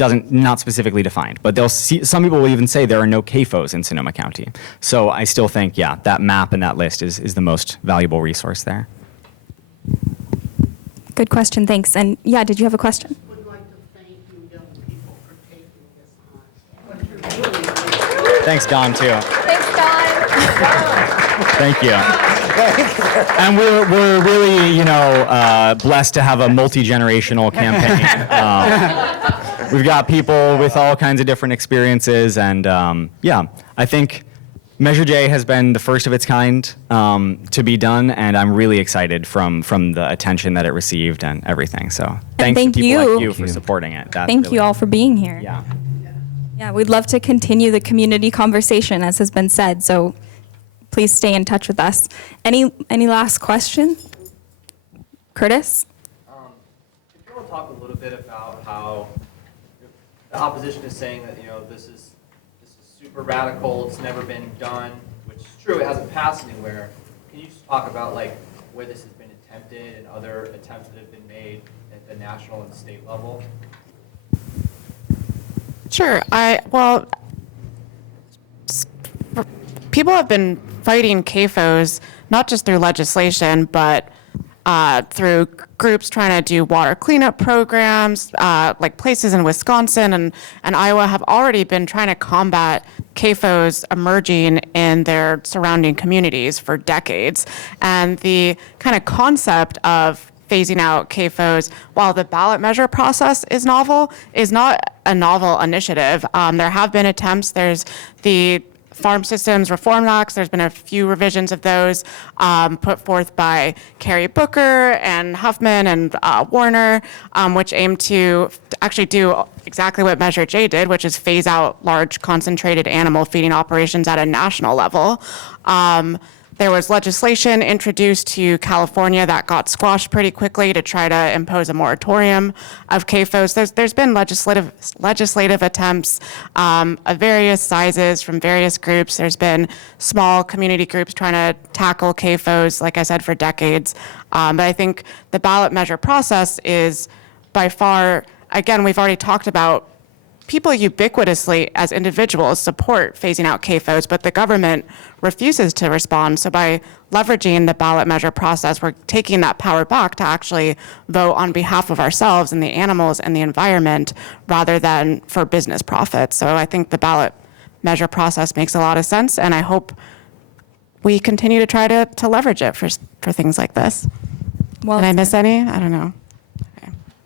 not specifically defined. But some people will even say there are no CAFOs in Sonoma County. So I still think, that map and that list is the most valuable resource there. Good question, thanks. And did you have a question? Thanks, Don, too. Thanks, Don. Thank you. And we're really, blessed to have a multi-generational campaign. We've got people with all kinds of different experiences, and I think Measure J has been the first of its kind to be done, and I'm really excited from the attention that it received and everything. So thanks to people like you for supporting it. Thank you all for being here. Yeah, we'd love to continue the community conversation, as has been said, so please stay in touch with us. Any last question? Curtis? If you want to talk a little bit about how the opposition is saying that, this is super radical, it's never been done, which is true, it hasn't passed anywhere. Can you just talk about where this has been attempted and other attempts that have been made at the national and state level? Sure. People have been fighting CAFOs, not just through legislation, but through groups trying to do water cleanup programs, like places in Wisconsin and Iowa have already been trying to combat CAFOs emerging in their surrounding communities for decades. And the kind of concept of phasing out CAFOs, while the ballot measure process is novel, is not a novel initiative. There have been attempts. There's the Farm Systems Reform Acts. There's been a few revisions of those put forth by Carrie Booker and Huffman and Warner, which aim to actually do exactly what Measure J did, which is phase out large concentrated animal feeding operations at a national level. There was legislation introduced to California that got squashed pretty quickly to try to impose a moratorium of CAFOs. There's been legislative attempts of various sizes from various groups. There's been small community groups trying to tackle CAFOs, like I said, for decades. But I think the ballot measure process is by far, again, we've already talked about people ubiquitously as individuals support phasing out CAFOs, but the government refuses to respond. So by leveraging the ballot measure process, we're taking that power back to actually vote on behalf of ourselves and the animals and the environment rather than for business profit. So I think the ballot measure process makes a lot of sense, and I hope we continue to try to leverage it for things like this. Well, Did I miss any? I don't know.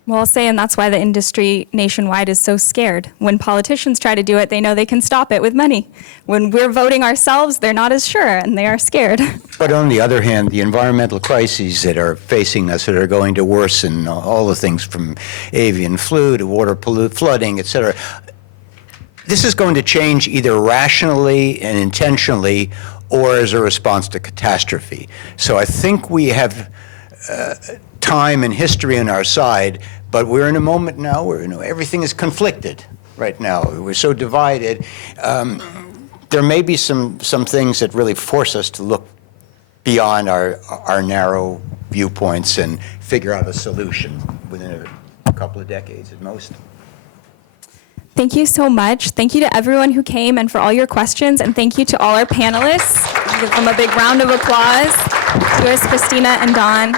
Well, I'll say, and that's why the industry nationwide is so scared. When politicians try to do it, they know they can stop it with money. When we're voting ourselves, they're not as sure, and they are scared. But on the other hand, the environmental crises that are facing us that are going to worsen, all the things from avian flu to water flooding, et cetera, this is going to change either rationally and intentionally or as a response to catastrophe. So I think we have time and history on our side, but we're in a moment now where everything is conflicted right now. We're so divided. There may be some things that really force us to look beyond our narrow viewpoints and figure out a solution within a couple of decades at most. Thank you so much. Thank you to everyone who came and for all your questions. And thank you to all our panelists. Give them a big round of applause. Here's Christina and Dawn.